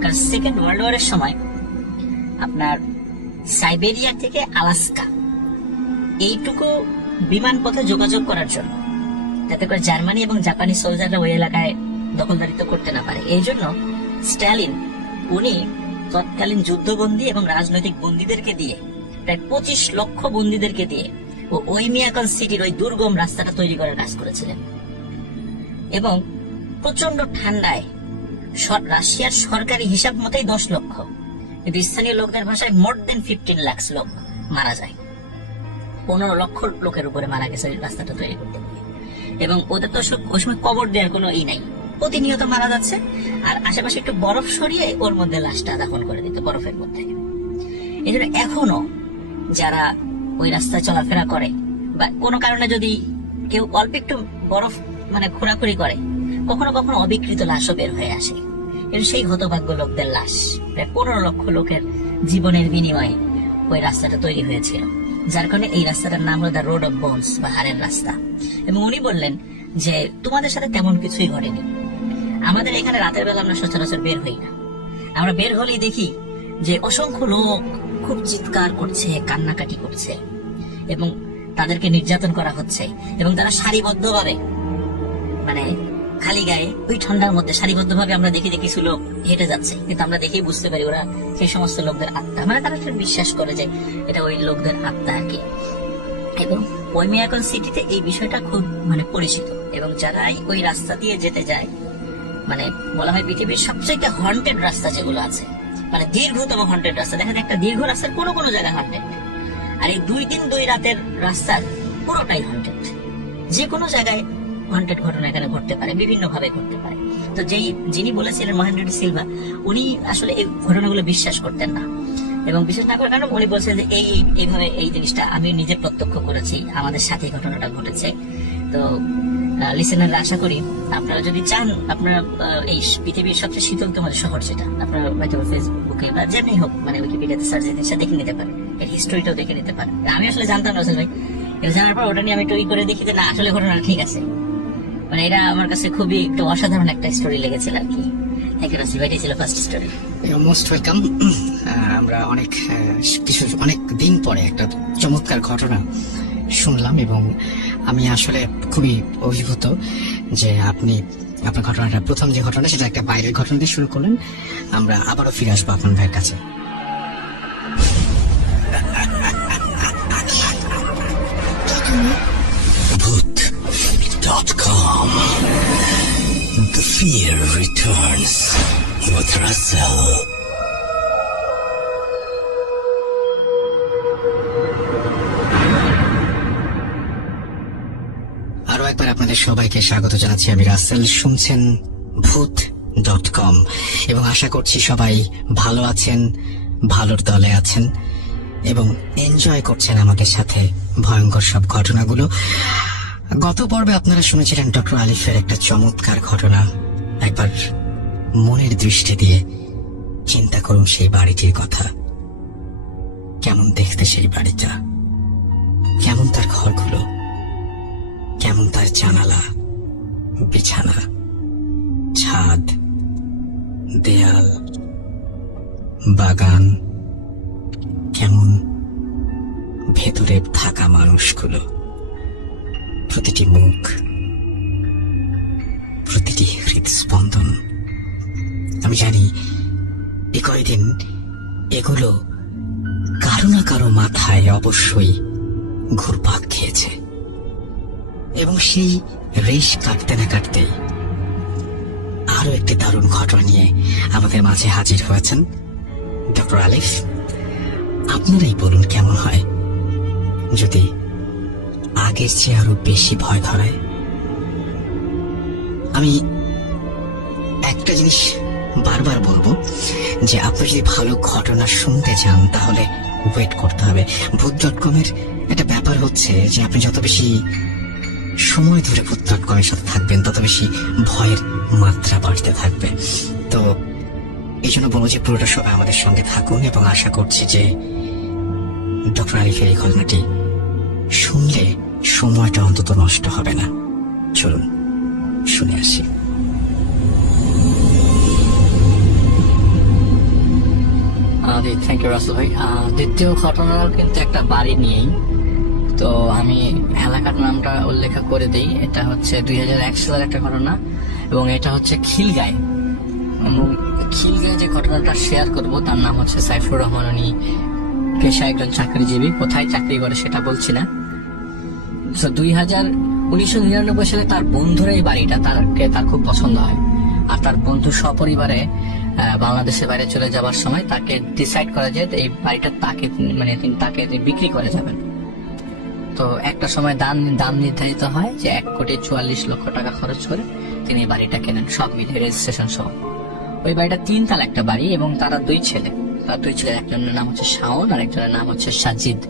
কারণ সেকেন্ড ওয়ার্ল্ড ওয়ারের সময় আপনার সাইবেরিয়া থেকে আলাস্কা এইটুকু বিমান পথে যোগাযোগ করার জন্য, যাতে করে জার্মানি এবং জাপানি সোলজাররা ওই এলাকায় দখলদারিত্ব করতে না পারে, এই জন্য স্ট্যালিন উনি তৎকালীন যুদ্ধবন্দী এবং রাজনৈতিক বন্দীদেরকে দিয়ে, প্রায় 25 লক্ষ বন্দীদেরকে দিয়ে ওইমিয়াকন সিটির ওই দুর্গম রাস্তাটা তৈরি করার কাজ করেছিলেন। এবং প্রচন্ড ঠান্ডায় রাশিয়ার সরকারি হিসাব মতেই 10 লক্ষ, কিন্তু স্থানীয় লোকদের ভাষায় মোর দেন 15 লাখ লোক মারা যায়। 15 লক্ষ লোকের উপরে মারা গেছে ওই রাস্তাটা তৈরি করতে গিয়ে। এবং ওদের তো ওই সময় কবর দেওয়ার কোনো নাই, প্রতিনিয়ত মারা যাচ্ছে। আর আশেপাশে একটু বরফ সরিয়ে ওর মধ্যে লাশটা দাফন করে দিত বরফের মধ্যে। এই জন্য এখনো যারা ওই রাস্তায় চলাফেরা করে বা কোনো কারণে যদি কেউ অল্প একটু বরফ মানে ঘোরাঘুরি করে, কখনো কখনো অবিকৃত লাশও বের হয়ে আসে। কিন্তু সেই হতভাগ্য লোকদের লাশ, প্রায় 15 লক্ষ লোকের জীবনের বিনিময়ে ওই রাস্তাটা তৈরি হয়েছিল, যার কারণে এই রাস্তাটার নাম হলো দ্য রোড অফ বোনস বা হাড়ের রাস্তা। এবং উনি বললেন যে তোমাদের সাথে তেমন কিছুই ঘটেনি, আমাদের এখানে রাতের বেলা আমরা সচরাচর বের হই না, আমরা বের হলেই দেখি যে অসংখ্য লোক খুব চিৎকার করছে, কান্নাকাটি করছে এবং তাদেরকে নির্যাতন করা হচ্ছে, এবং তারা সারিবদ্ধভাবে মানে খালি গায়ে ওই ঠান্ডার মধ্যে সারিবদ্ধভাবে আমরা দেখি যে কিছু লোক হেঁটে যাচ্ছে, কিন্তু আমরা দেখেই বুঝতে পারি ওরা সেই সমস্ত লোকদের আত্মা, মানে তারা বিশ্বাস করে যে এটা ওই লোকদের আত্মা আর কি। এবং ওইমিয়াকন সিটিতে এই বিষয়টা খুব মানে পরিচিত, এবং যারাই ওই রাস্তা দিয়ে যেতে যায়, মানে বলা হয় পৃথিবীর সবচেয়ে হন্টেড রাস্তা যেগুলো আছে, মানে দীর্ঘতম হন্টেড রাস্তা, দেখা যায় একটা দীর্ঘ রাস্তার কোনো কোনো জায়গায় হন্টেড, আর এই 2 দিন 2 রাতের রাস্তার পুরোটাই হন্টেড। যে কোনো জায়গায় হন্টেড ঘটনা এখানে ঘটতে পারে, বিভিন্ন ভাবে ঘটতে পারে। তো যিনি বলেছিলেন মহেন্দ্র ডি সিলভা, উনি আসলে এই ঘটনাগুলো বিশ্বাস করতেন না, এবং বিশেষ না করে কারণ উনি বলছেন যে এইভাবে এই জিনিসটা আমি নিজে প্রত্যক্ষ করেছি, আমাদের সাথে ঘটনাটা ঘটেছে। তো লিসেনাররা আশা করি আপনারা যদি চান, আপনারা এই পৃথিবীর সবচেয়ে শীতলতম শহর যেটা, আপনারা হয়তো ফেসবুকে বা যেমনি হোক মানে উইকিপিডিয়াতে সার্চ জিনিসটা দেখে নিতে পারেন, এর হিস্টোরিটাও দেখে নিতে পারেন। আমি আসলে জানতাম না ভাই, এটা জানার পর ওটা নিয়ে আমি টুই করে দেখি যে না আসলে ঘটনা ঠিক আছে। মানে এটা আমার কাছে খুবই একটু অসাধারণ একটা স্টোরি লেগেছিল আর কি। থ্যাংক ইউ রাসেল ভাই, এটা ছিল ফার্স্ট স্টোরি। Most welcome. আমরা অনেক দিন পরে একটা চমৎকার ঘটনা শুনলাম, এবং আমি আসলে খুবই অভিভূত যে আপনি আপনার ঘটনাটা, প্রথম যে ঘটনা সেটা একটা বাইরের ঘটনা দিয়ে শুরু করলেন। আমরা আবারও ফিরে আসবো আপনার ভাইয়ের কাছে। Bhoot.com. The fear returns with Russell. আপনাদের সবাইকে স্বাগত জানাচ্ছি। আমি রাসেল, শুনছেন ভূত.com এবং আশা করছি সবাই ভালো আছেন, ভালোর দলে আছেন এবং এনজয় করছেন আমাদের সাথে ভয়ঙ্কর সব ঘটনাগুলো। গত পর্বে আপনারা শুনেছিলেন ডক্টর আলিফের একটা চমৎকার ঘটনা। একবার মনের দৃষ্টি দিয়ে চিন্তা করুন সেই বাড়িটির কথা। কেমন দেখতে সেই বাড়িটা, কেমন তার ঘরগুলো, কেমন তার জানালা, বিছানা, ছাদ, দেয়াল, বাগান, কেমন ভেতরে থাকা মানুষগুলো, প্রতিটি মুখ, প্রতিটি হৃদস্পন্দন। আমি জানি এ কয়দিন এগুলো কারো না কারো মাথায় অবশ্যই ঘুরপাক খেয়েছে এবং সেই রেশ কাটতে না কাটতেই আরো একটি দারুণ ঘটনা নিয়ে আমাদের মাঝে হাজির হয়েছেন ডক্টর আলিফ। আপনারাই বলুন কেমন হয় যদি আগের চেয়ে আরো বেশি ভয় ধরায়। আমি একটা জিনিস বারবার বলবো যে আপনি যদি ভালো ঘটনা শুনতে চান তাহলে ওয়েট করতে হবে। ভূত.com এর একটা ব্যাপার হচ্ছে যে আপনি যত বেশি সময় ধরে ভূত.com এর সাথে থাকবেন তত বেশি ভয়ের মাত্রা বাড়তে থাকবে। তো এই জন্য বলবো যে পুরোটা সময় আমাদের সঙ্গে থাকুন এবং আশা করছি যে ডক্টর আলিফের এই ঘটনাটি শুনলে সময়টা অন্তত নষ্ট হবে না। চলুন শুনে আসি। থ্যাংক ইউ রাসেল ভাই। দ্বিতীয় ঘটনাও কিন্তু একটা বাড়ি নিয়েই। তো আমি এলাকার নামটা উল্লেখ করে দিই। এটা হচ্ছে 2001 সালের একটা ঘটনা এবং এটা হচ্ছে খিলগাঁয়। এবং খিলগাঁয় যে ঘটনাটা শেয়ার করব তার নাম হচ্ছে সাইফুর রহমান। উনি পেশা একজন চাকরিজীবী, কোথায় চাকরি করে সেটা বলছি না। 1999 সালে তার বন্ধুর এই বাড়িটা তার খুব পছন্দ হয়, আর তার বন্ধু সপরিবারে বাংলাদেশের বাইরে চলে যাওয়ার সময় তাকে ডিসাইড করা যায় এই বাড়িটা তিনি তাকে বিক্রি করে যাবেন। তো একটা সময় দাম নির্ধারিত হয় যে 1,44,00,000 টাকা খরচ করে তিনি বাড়িটা কেনেন, সব মিলে রেজিস্ট্রেশন সহ। ওই বাড়িটা 3 তলা একটা বাড়ি এবং তারা দুই ছেলে, একজনের নাম হচ্ছে শাওন আর একজনের নাম হচ্ছে সাজিদ।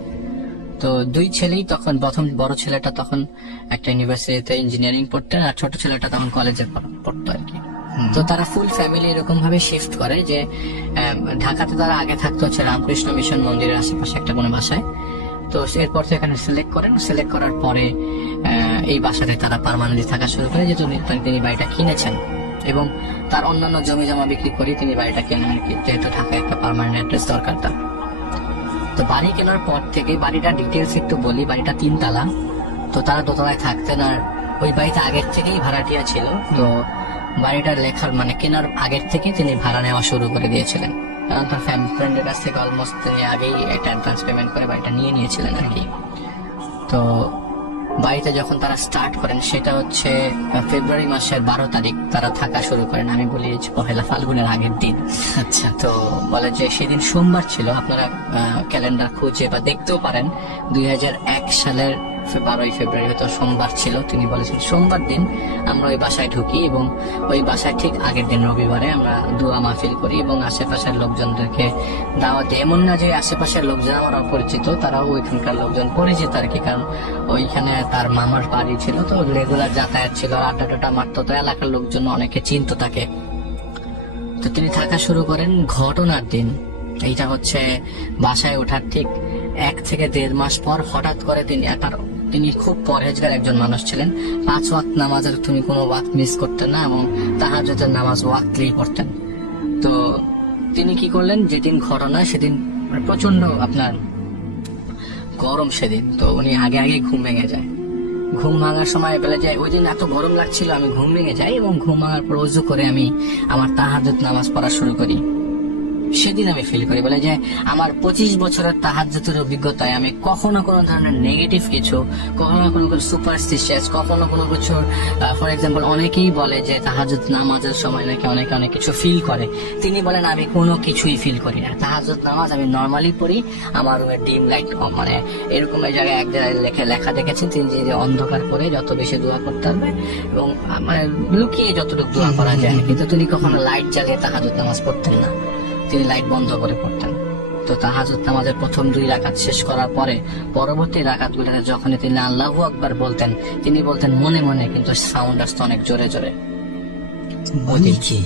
তো দুই ছেলেই তখন, প্রথম বড় ছেলেটা তখন একটা ইউনিভার্সিটিতে ইঞ্জিনিয়ারিং পড়তেন আর ছোট ছেলেটা তখন কলেজে পড়তো আর কি। তো তারা ফুল ফ্যামিলি এরকম ভাবে শিফট করে যে ঢাকাতে তারা আগে থাকতো হচ্ছে রামকৃষ্ণ মিশন মন্দিরের আশেপাশে একটা কোনো বাসায়। তো এরপর এখানে সিলেক্ট করার পরে এই বাসাতে তারা পার্মানেন্টলি থাকা শুরু করে, যে তিনি বাড়িটা কিনেছেন এবং তার অন্যান্য জমি জমা বিক্রি করে তিনি বাড়িটা কেনেন আর কি, যেহেতু ঢাকায় একটা পার্মানেন্ট অ্যাড্রেস দরকার তার। তো বাড়ি কেনার পর থেকে বাড়িটা ডিটেলস একটু বলি। বাড়িটা 3 তলা, তো তারা দোতলায় থাকতেন আর ওই বাড়িতে আগের থেকেই ভাড়াটিয়া ছিল। তো বাড়িটার কেনার আগের থেকে তিনি ভাড়া নেওয়া শুরু করে দিয়েছিলেন, কারণ তার ফ্যামিলি ফ্রেন্ডের কাছ থেকে অলমোস্ট তিনি আগেই একটা অ্যাডভান্স পেমেন্ট করে বাড়িটা নিয়ে নিয়েছিলেন আর কি। তো বাড়িতে যখন তারা স্টার্ট করেন সেটা হচ্ছে ফেব্রুয়ারি মাসের 12 তারিখ তারা থাকা শুরু করেন। আমি বলি 1 ফাল্গুনের আগের দিন। আচ্ছা, তো বলে যে সেদিন সোমবার ছিল। আপনারা ক্যালেন্ডার খুঁজে বা দেখতেও পারেন 2001 সালের 12 ফেব্রুয়ারি হয়তো সোমবার ছিল। তিনি বলেছেন সোমবার দিন আমরা ওই বাসায় ঢুকি এবং ওই বাসায় ঠিক আগের দিন রবিবারে আমরা দোয়া মাহফিল করি এবং আশেপাশের লোকজনদেরকে দাওয়াত দিই। এমন না যে আশেপাশের লোকজন আমার অপরিচিত, তারাও ওইখানকার লোকজন পরিচিত আর কি, কারণ ওইখানে তার মামার বাড়ি ছিল, তো রেগুলার যাতায়াত ছিল, আড্ডা মারতো, তো এলাকার লোকজন অনেকে চিনত তাকে। তো তিনি থাকা শুরু করেন। ঘটনার দিন এইটা হচ্ছে বাসায় ওঠার ঠিক 1 থেকে 1.5 মাস পর হঠাৎ করে তিনি খুব পরহেজগার একজন মানুষ ছিলেন। 5 ওয়াক্ত নামাজের তিনি কোনো ওয়াক্ত মিস করতেন না এবং তাহাজ্জুদের নামাজ ওয়াক্তলি পড়তেন। তো তিনি কি করলেন, যেদিন ঘটনা সেদিন প্রচন্ড গরম সেদিন, তো উনি আগে ঘুম ভেঙে যায়। ঘুম ভাঙার সময় বলে যায় ওই দিন এত গরম লাগছিল, আমি ঘুম ভেঙে যাই এবং ঘুম ভাঙার পর ওযু করে আমি আমার তাহাজ্জুদ নামাজ পড়া শুরু করি। সেদিন আমি ফিল করি, বলে যে আমার 25 বছরের তাহাজ্জুদের অভিজ্ঞতায় আমি কখনো কোনো ধরনের নেগেটিভ কিছু, কখনো কোনো সুপারস্টিশিয়াস, কখনো কোনো কিছু, ফর এক্সাম্পল অনেকেই বলে যে তাহাজ্জুদ নামাজের সময় নাকি অনেকে অনেক কিছু ফিল করে, তিনি বলেন আমি কোনো কিছুই ফিল করি না। তাহাজ্জুদ নামাজ আমি নর্মালি পড়ি, আমার রুমে ডিম লাইট কম, মানে এরকম এই জায়গায় এক জায়গায় লেখা দেখেছেন তিনি যে অন্ধকার করে যত বেশি দোয়া করতে হবে এবং মানে লুকিয়ে যতটুকু দোয়া করা যায়, কিন্তু তিনি কখনো লাইট জ্বালিয়ে তাহাজ্জুদ নামাজ পড়তেন না, তিনি লাইট বন্ধ করে পড়তেন। তো তাহাজ্জুদ নামাজের প্রথম 2 রাকাত শেষ করার পরে পরবর্তী রাকাতগুলোতে যখন তিনি আল্লাহু আকবার বলতেন, তিনি বলতেন মনে মনে, কিন্তু সাউন্ড আসতো অনেক জোরে জোরে। মানে কি?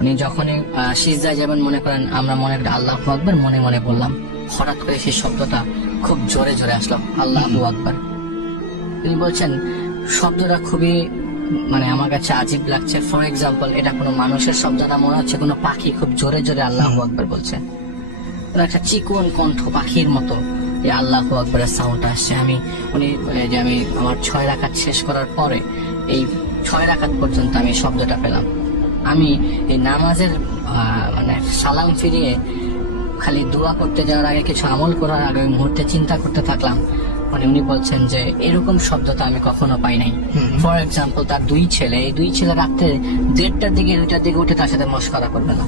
উনি যখনই সিজদায় যাবেন, মনে করেন আমরা মনে করি আল্লাহু আকবার মনে মনে বললাম, হঠাৎ করে সেই শব্দটা খুব জোরে জোরে আসলো, আল্লাহু আকবার। তিনি বলছেন শব্দটা খুবই মানে আমার কাছে আজীব লাগছে। ফর এক্সাম্পল এটা কোনো মানুষের শব্দ না, মনে হচ্ছে কোনো পাখি খুব জোরে জোরে আল্লাহু আকবার বলছে, একটা চিকন কণ্ঠ পাখির মতো এই আল্লাহু আকবারের সাউন্ড আসছে। উনি যে আমি আমার 6 রাকাত শেষ করার পরে এই 6 রাকাত পর্যন্ত আমি শব্দটা পেলাম। আমি এই নামাজের মানে সালাম ফিরিয়ে খালি দোয়া করতে যাওয়ার আগে, কিছু আমল করার আগে মুহূর্তে চিন্তা করতে থাকলাম, মানে উনি বলছেন যে এরকম শব্দ তো আমি কখনো পাই নাই। ফর এক্সাম্পল তার 2 ছেলে, এই 2 ছেলে রাত্রে 1:30টার দিকে 2টার দিকে উঠে তার সাথে মশকরা করবে না,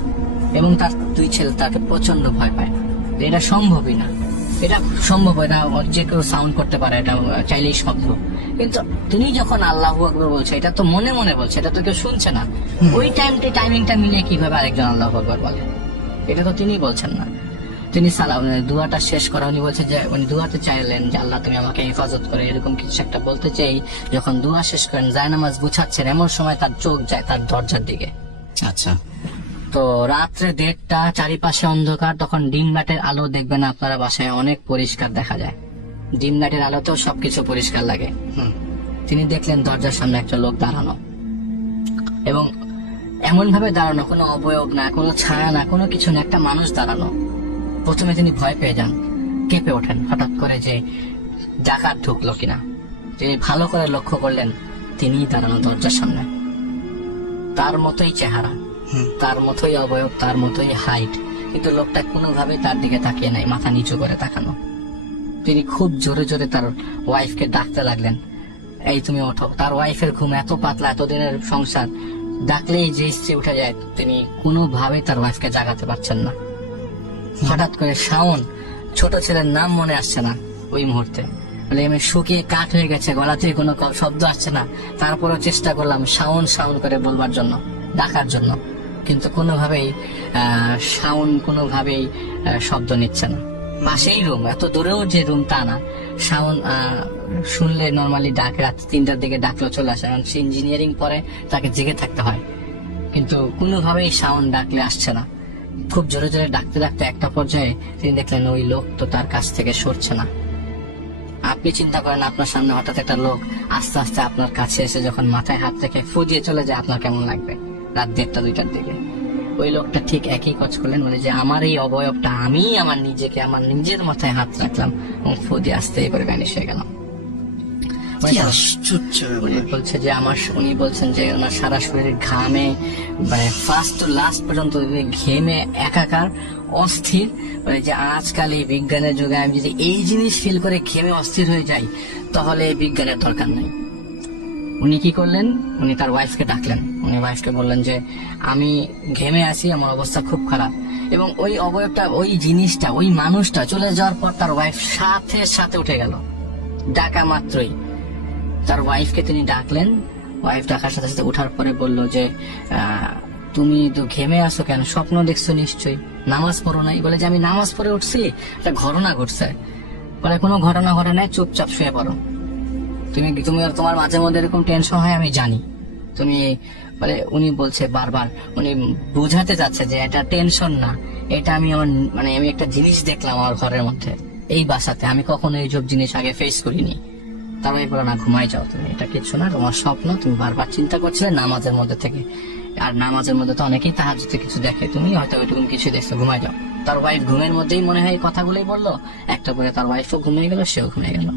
এবং তার 2 ছেলে তাকে প্রচন্ড ভয় পায়। এটা সম্ভবই না, এটা সম্ভব, এটা যে কেউ সাউন্ড করতে পারে, এটা চাইলেই শব্দ। কিন্তু তিনি যখন আল্লাহু আকবার বলছে, এটা তো মনে মনে বলছে, এটা তো কেউ শুনছে না। ওই টাইমিংটা মিলিয়ে কিভাবে আরেকজন আল্লাহু আকবার বলে? এটা তো তিনি বলছেন না। তিনি দোয়াটা শেষ করা, উনি বলছে যে উনি দোয়াতে চাইলেন যে আল্লাহ তুমি আমাকে হেফাজত করে, এরকম কিছু একটা বলতে চাই। যখন দোয়া শেষ করেন, জায়নামাজ গুছাচ্ছেন, এমন সময় তার চোখ যায় তার দরজার দিকে। আচ্ছা। তো রাত্রে 1:30, চারিপাশে অন্ধকার, তখন ডিম লাইটের আলো দেখবেন আপনারা বাসায় অনেক পরিষ্কার দেখা যায়, ডিম লাইটের আলোতেও সবকিছু পরিষ্কার লাগে। তিনি দেখলেন দরজার সামনে একটা লোক দাঁড়ানো, এবং এমন ভাবে দাঁড়ানো, কোনো অবয়ব না, কোনো ছায়া না, কোনো কিছু না, একটা মানুষ দাঁড়ানো। প্রথমে তিনি ভয় পেয়ে যান, কেঁপে ওঠেন হঠাৎ করে যে ডাকাত ঢুকলো কিনা। তিনি ভালো করে লক্ষ্য করলেন তিনিই দাঁড়ানো দরজার সামনে, তার মতোই চেহারা, তার মতোই অবয়ব, তার মতোই হাইট, কিন্তু লোকটা কোনোভাবেই তার দিকে তাকিয়ে নাই, মাথা নিচু করে তাকানো। তিনি খুব জোরে জোরে তার ওয়াইফকে ডাকতে লাগলেন, এই তুমি ওঠো। তার ওয়াইফের ঘুম এত পাতলা, এতদিনের সংসার, ডাকলেই যে স্ত্রী উঠে যায়, তিনি কোনোভাবেই তার ওয়াইফকে জাগাতে পারছেন না। হঠাৎ করে শাওন, ছোট ছেলের নাম মনে আসছে না ওই মুহূর্তে, বলে আমি শুকিয়ে কাঠ হয়ে গেছে, গলা থেকে কোনো শব্দ আসছে না। তারপরেও চেষ্টা করলাম শাওন শাওন করে বলবার জন্য, ডাকার জন্য, কিন্তু কোনোভাবেই শাওন কোনোভাবেই শব্দ নিচ্ছে না। পাশেই রুম, এত দূরেও যে রুম তা না। শাওন শুনলে নর্মালি ডাকে, রাত 3টার দিকে ডাকলেও চলে আসে, কারণ সে ইঞ্জিনিয়ারিং পরে, তাকে জেগে থাকতে হয়, কিন্তু কোনোভাবেই শাওন ডাকলে আসছে না। খুব জোরে জোরে ডাকতে ডাকতে একটা পর্যায়ে তিনি দেখলেন ওই লোক তো তার কাছ থেকে সরছে না। আপনি চিন্তা করেন আপনার সামনে হঠাৎ একটা লোক আস্তে আস্তে আপনার কাছে এসে যখন মাথায় হাত রেখে ফু দিয়ে চলে যায়, আপনার কেমন লাগবে? রাত 1:30, 2টার দিকে ওই লোকটা ঠিক একই কাজ করলেন, মানে যে আমার এই অবয়বটা, আমি আমার নিজেকে আমার নিজের মাথায় হাত রাখলাম এবং ফু দিয়ে আস্তে করে ভ্যানিশ হয়ে গেলাম। আশ্চর্য। বলছে যে উনি বলছেন যে ওনার সারা শরীরের ঘামে, মানে ফার্স্ট টু লাস্ট পর্যন্ত ঘেমে একাকার, অস্থির। মানে যে আজকাল এই বিজ্ঞানের যুগে আমি যদি এই জিনিস ফিল করে ঘেমে অস্থির হয়ে যাই, তাহলে এই বিজ্ঞানের দরকার নেই। উনি কি করলেন, উনি তার ওয়াইফকে ডাকলেন। উনি ওয়াইফকে বললেন যে আমি ঘেমে আছি, আমার অবস্থা খুব খারাপ। এবং ওই অবয়বটা, ওই জিনিসটা, ওই মানুষটা চলে যাওয়ার পর তার ওয়াইফ সাথে সাথে উঠে গেল, ডাকা মাত্রই। তার ওয়াইফকে তিনি ডাকলেন, ওয়াইফ ডাকার সাথে সাথে উঠার পরে বলল যে তুমি তো ঘেমে আসো কেন? স্বপ্ন দেখছো নিশ্চয়ই, নামাজ পড়ো নাই? বলে যে আমি নামাজ পড়ে উঠছি, একটা ঘটনা ঘটছে। বলে কোনো ঘটনা ঘটে নাই, চুপচাপ শুয়ে পড়ো। তুমি তোমার মাঝে মধ্যে এরকম টেনশন হয় আমি জানি, তুমি বলে। উনি বলছে বারবার, উনি বোঝাতে চাচ্ছে যে এটা টেনশন না, এটা আমি আমি একটা জিনিস দেখলাম আমার ঘরের মধ্যে, এই বাসাতে আমি কখনো এইসব জিনিস আগে ফেস করিনি। তারপরে বলো না, ঘুমাই যাও তুমি, এটা কিছু না, তোমার স্বপ্ন, তুমি বারবার চিন্তা করছিলে নামাজের মধ্যে থেকে। আর নামাজের মধ্যে তো অনেকেই তাহাজ্জুদে কিছু দেখে, তুমি হয়তো ওইটুকুন কিছু দেখছো, ঘুমাই যাও। তার ওয়াইফ ঘুমের মধ্যেই মনে হয় কথাগুলোই বললো, একটা করে তার ওয়াইফও ঘুমিয়ে গেল, সেও ঘুমিয়ে গেল।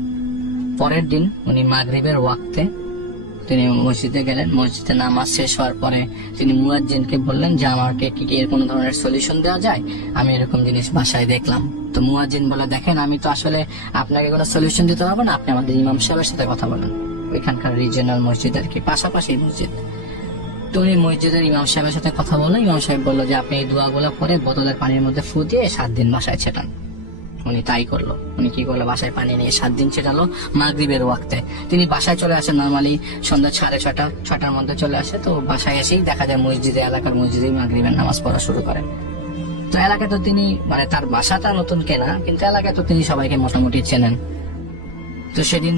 পরের দিন উনি মাগরিবের ওয়াক্তে তিনি মসজিদে গেলেন। মসজিদে নামাজ শেষ হওয়ার পরে তিনি মুয়াজ্জিনকে বললেন যে আমাকে কি এর কোনো ধরনের সলিউশন দেওয়া যায়, আমি এরকম জিনিস বাসায় দেখলাম। তো মুয়াজ্জিন বলে, দেখেন আমি তো আসলে আপনাকে কোনো সলিউশন দিতে পারবো না, আপনি আমাদের ইমাম সাহেবের সাথে কথা বলেন। ওইখানকার রিজিয়নাল মসজিদ আর কি, পাশাপাশি মসজিদ। তো উনি মসজিদের ইমাম সাহেবের সাথে কথা বললেন। ইমাম সাহেব বললো যে আপনি এই দোয়াগুলো পরে বোতলের পানির মধ্যে ফু দিয়ে 7 দিন বাসায় ছেটান। উনি তাই করলো। উনি কি করলো, বাসায় পানি নিয়ে 7 দিন ছেটালো মাগরিবের ওয়াক্তে। তিনি বাসায় চলে আসেন নর্মালি সন্ধ্যা 6:30-6টার মধ্যে চলে আসে। তো বাসায় এসেই দেখা যায় মসজিদে, এলাকার মসজিদেই মাগরিবের নামাজ পড়া শুরু করেন। তো এলাকায় তো তিনি মানে তার বাসাটা নতুন কেনা, কিন্তু এলাকায় তো তিনি সবাইকে মোটামুটি চেনেন। তো সেদিন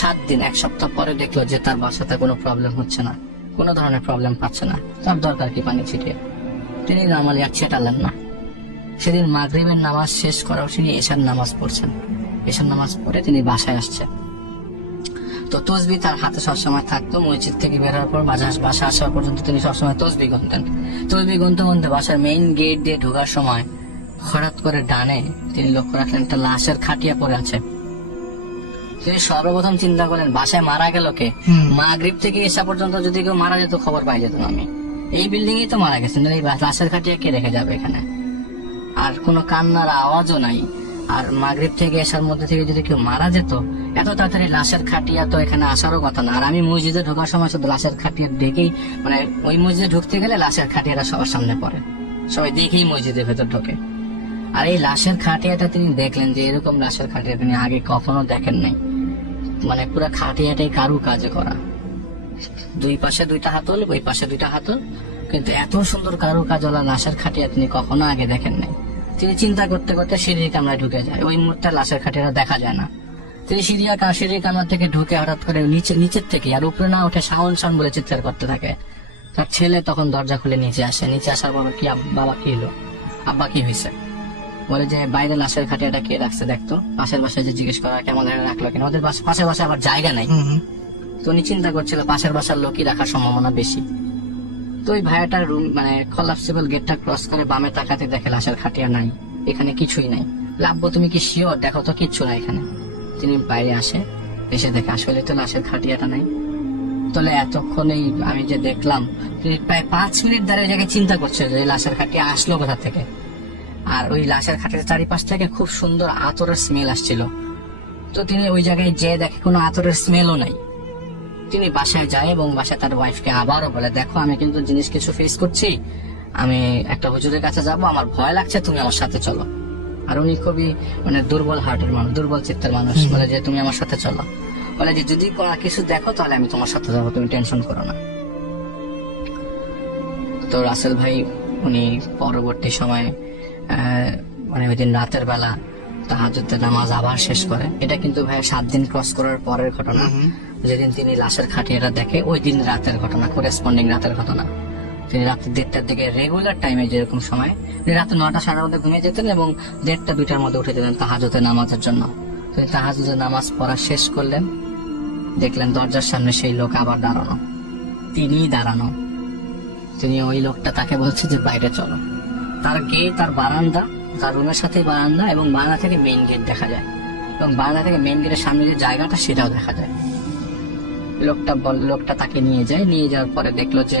7 দিন, 1 সপ্তাহ পরে দেখলো যে তার বাসাতে কোনো প্রবলেম হচ্ছে না, কোনো ধরনের প্রবলেম পাচ্ছে না। তার দরকার কি পানি ছিটিয়ে, তিনি নর্মালি আর ছেটালেন না। সেদিন মাগরিবের নামাজ শেষ করাও তিনি এশার নামাজ পড়ছেন। এশার নামাজ পড়ে তিনি বাসায় আসছেন। তো তসবি তার হাতে সবসময় থাকতো। মসজিদ থেকে বের হওয়ার পর বাসা আসা পর্যন্ত তিনি সবসময় তসবি গুনতেন। তসবি গুনতে গুনতে বাসার মেইন গেট দিয়ে ঢোকার সময় হঠাৎ করে ডানে তিনি লক্ষ্য রাখলেন একটা লাশের খাটিয়া পড়ে আছে। তিনি সর্বপ্রথম চিন্তা করলেন বাসায় মারা গেল কে। মাগরিব থেকে এসা পর্যন্ত যদি কেউ মারা যেত খবর পাই যেতাম আমি। এই বিল্ডিং এই তো মারা গেছেন, এই লাশের খাটিয়া কে রেখে যাবে এখানে? আর কোনো কান্নার আওয়াজও নাই। আর মাগরিব থেকে এসার মধ্যে থেকে যদি কেউ মারা যেত, এত তাড়াতাড়ি লাশের খাটিয়া তো এখানে আসারও কথা না। আর আমি মসজিদে ঢোকার সময় শুধু লাশের খাটিয়া দেখেই, মানে ওই মসজিদে ঢুকতে গেলে লাশের খাটিয়াটা সবার সামনে পড়ে, সবাই দেখেই মসজিদের ভেতর ঢোকে। আর এই লাশের খাটিয়াটা তিনি দেখলেন যে এরকম লাশের খাটিয়া তিনি আগে কখনো দেখেন নাই। মানে পুরো খাটিয়াটাই কারু কাজে করা, 2 পাশে 2টা হাতল, ওই পাশে 2টা হাতল, কিন্তু এত সুন্দর কারু কাজওয়ালা লাশের খাটিয়া তিনি কখনো আগে দেখেন নাই। তিনি চিন্তা করতে করতে সিঁড়ির কামরায় ঢুকে যায়। ওই মুহূর্তে লাশের খাটিয়াটা দেখা যায় না। তিনি সিঁড়ির কামরা থেকে ঢুকে হঠাৎ করে নিচের থেকে আর উপরে না উঠে শাওন বলে চিৎকার করতে থাকে। তার ছেলে তখন দরজা খুলে নিচে আসে। নিচে আসার পর কি বাবা কি হলো, আব্বা কি হয়েছে, বলে যে বাইরে লাশের খাটিয়াটা কে রাখছে দেখতো। পাশের বাসায় যে জিজ্ঞেস করা কেমন রাখলো কেন, ওদের পাশের বাসায় আবার জায়গা নাই। তো উনি চিন্তা করছিল পাশের বাসার লোকই রাখার সম্ভাবনা বেশি। তো ওই ভাইয়াটার রুম মানে কলাপসিবল গেটটা ক্রস করে বামে তাকাতে দেখে লাশের খাটিয়া নাই, এখানে কিছুই নাই। আব্বু তুমি কি শিওর, দেখো তো কিচ্ছু নাই এখানে। তিনি বাইরে আসে, এসে দেখে আসলে তো লাশের খাটিয়াটা নাই। তাহলে এতক্ষণেই আমি যে দেখলাম, তিনি প্রায় 5 মিনিট ধরে জায়গায় চিন্তা করছে যে লাশের খাটিয়া আসলো কোথা থেকে। আর ওই লাশের খাটিয়ার চারিপাশ থেকে খুব সুন্দর আতরের স্মেল আসছিল। তো তিনি ওই জায়গায় যে দেখে কোনো আতরের স্মেলও নাই। তিনি বাসায় যায় এবং বাসায় তার ওয়াইফকে আবারও বলে, দেখো আমি কিন্তু জিনিস কিছু ফেস করছি, আমি একটা হুজুরের কাছে যাব, আমার ভয় লাগছে, তুমি আমার সাথে চলো। আর উনি খুবই মানে দুর্বল হার্টের মানুষ, দুর্বল চিত্তের মানুষ, বলে যে তুমি আমার সাথে চলো। বলে যে যদি কিছু দেখো তাহলে আমি তোমার সাথে যাবো, তুমি টেনশন করো না। তো রাসেল ভাই উনি পরবর্তী সময়ে মানে ওই দিন রাতের বেলা তাহাজ্জুদের নামাজ আবার শেষ করে। এটা কিন্তু ভাই 7 দিন ক্রস করার পরের ঘটনা। যেদিন তিনি লাশের খাটিয়াটা দেখে ওই দিন রাতের ঘটনা, করেসপন্ডিং রাতের ঘটনা। তিনি রাতে 1:30টার দিকে রেগুলার টাইমে যেরকম সময় রাতে 9টা 9:30 মধ্যে ঘুমিয়ে যেতেন এবং 1:30টা 2টার মধ্যে উঠে যেতেন তাহাজ্জুদের নামাজের জন্য। তিনি তাহাজ্জুদের নামাজ পড়া শেষ করলেন, দেখলেন দরজার সামনে সেই লোক আবার দাঁড়ানো, তিনিই দাঁড়ানো। তিনি ওই লোকটা তাকে বলছে যে বাইরে চলো। তার গেট, তার বারান্দা, তার রুমের সাথে বারান্দা এবং বারান্দা থেকে মেইন গেট দেখা যায় এবং বারান্দা থেকে মেইন গেটের সামনে যে জায়গাটা সেটাও দেখা যায়। লোকটা তাকে নিয়ে যাওয়ার পরে দেখলো যে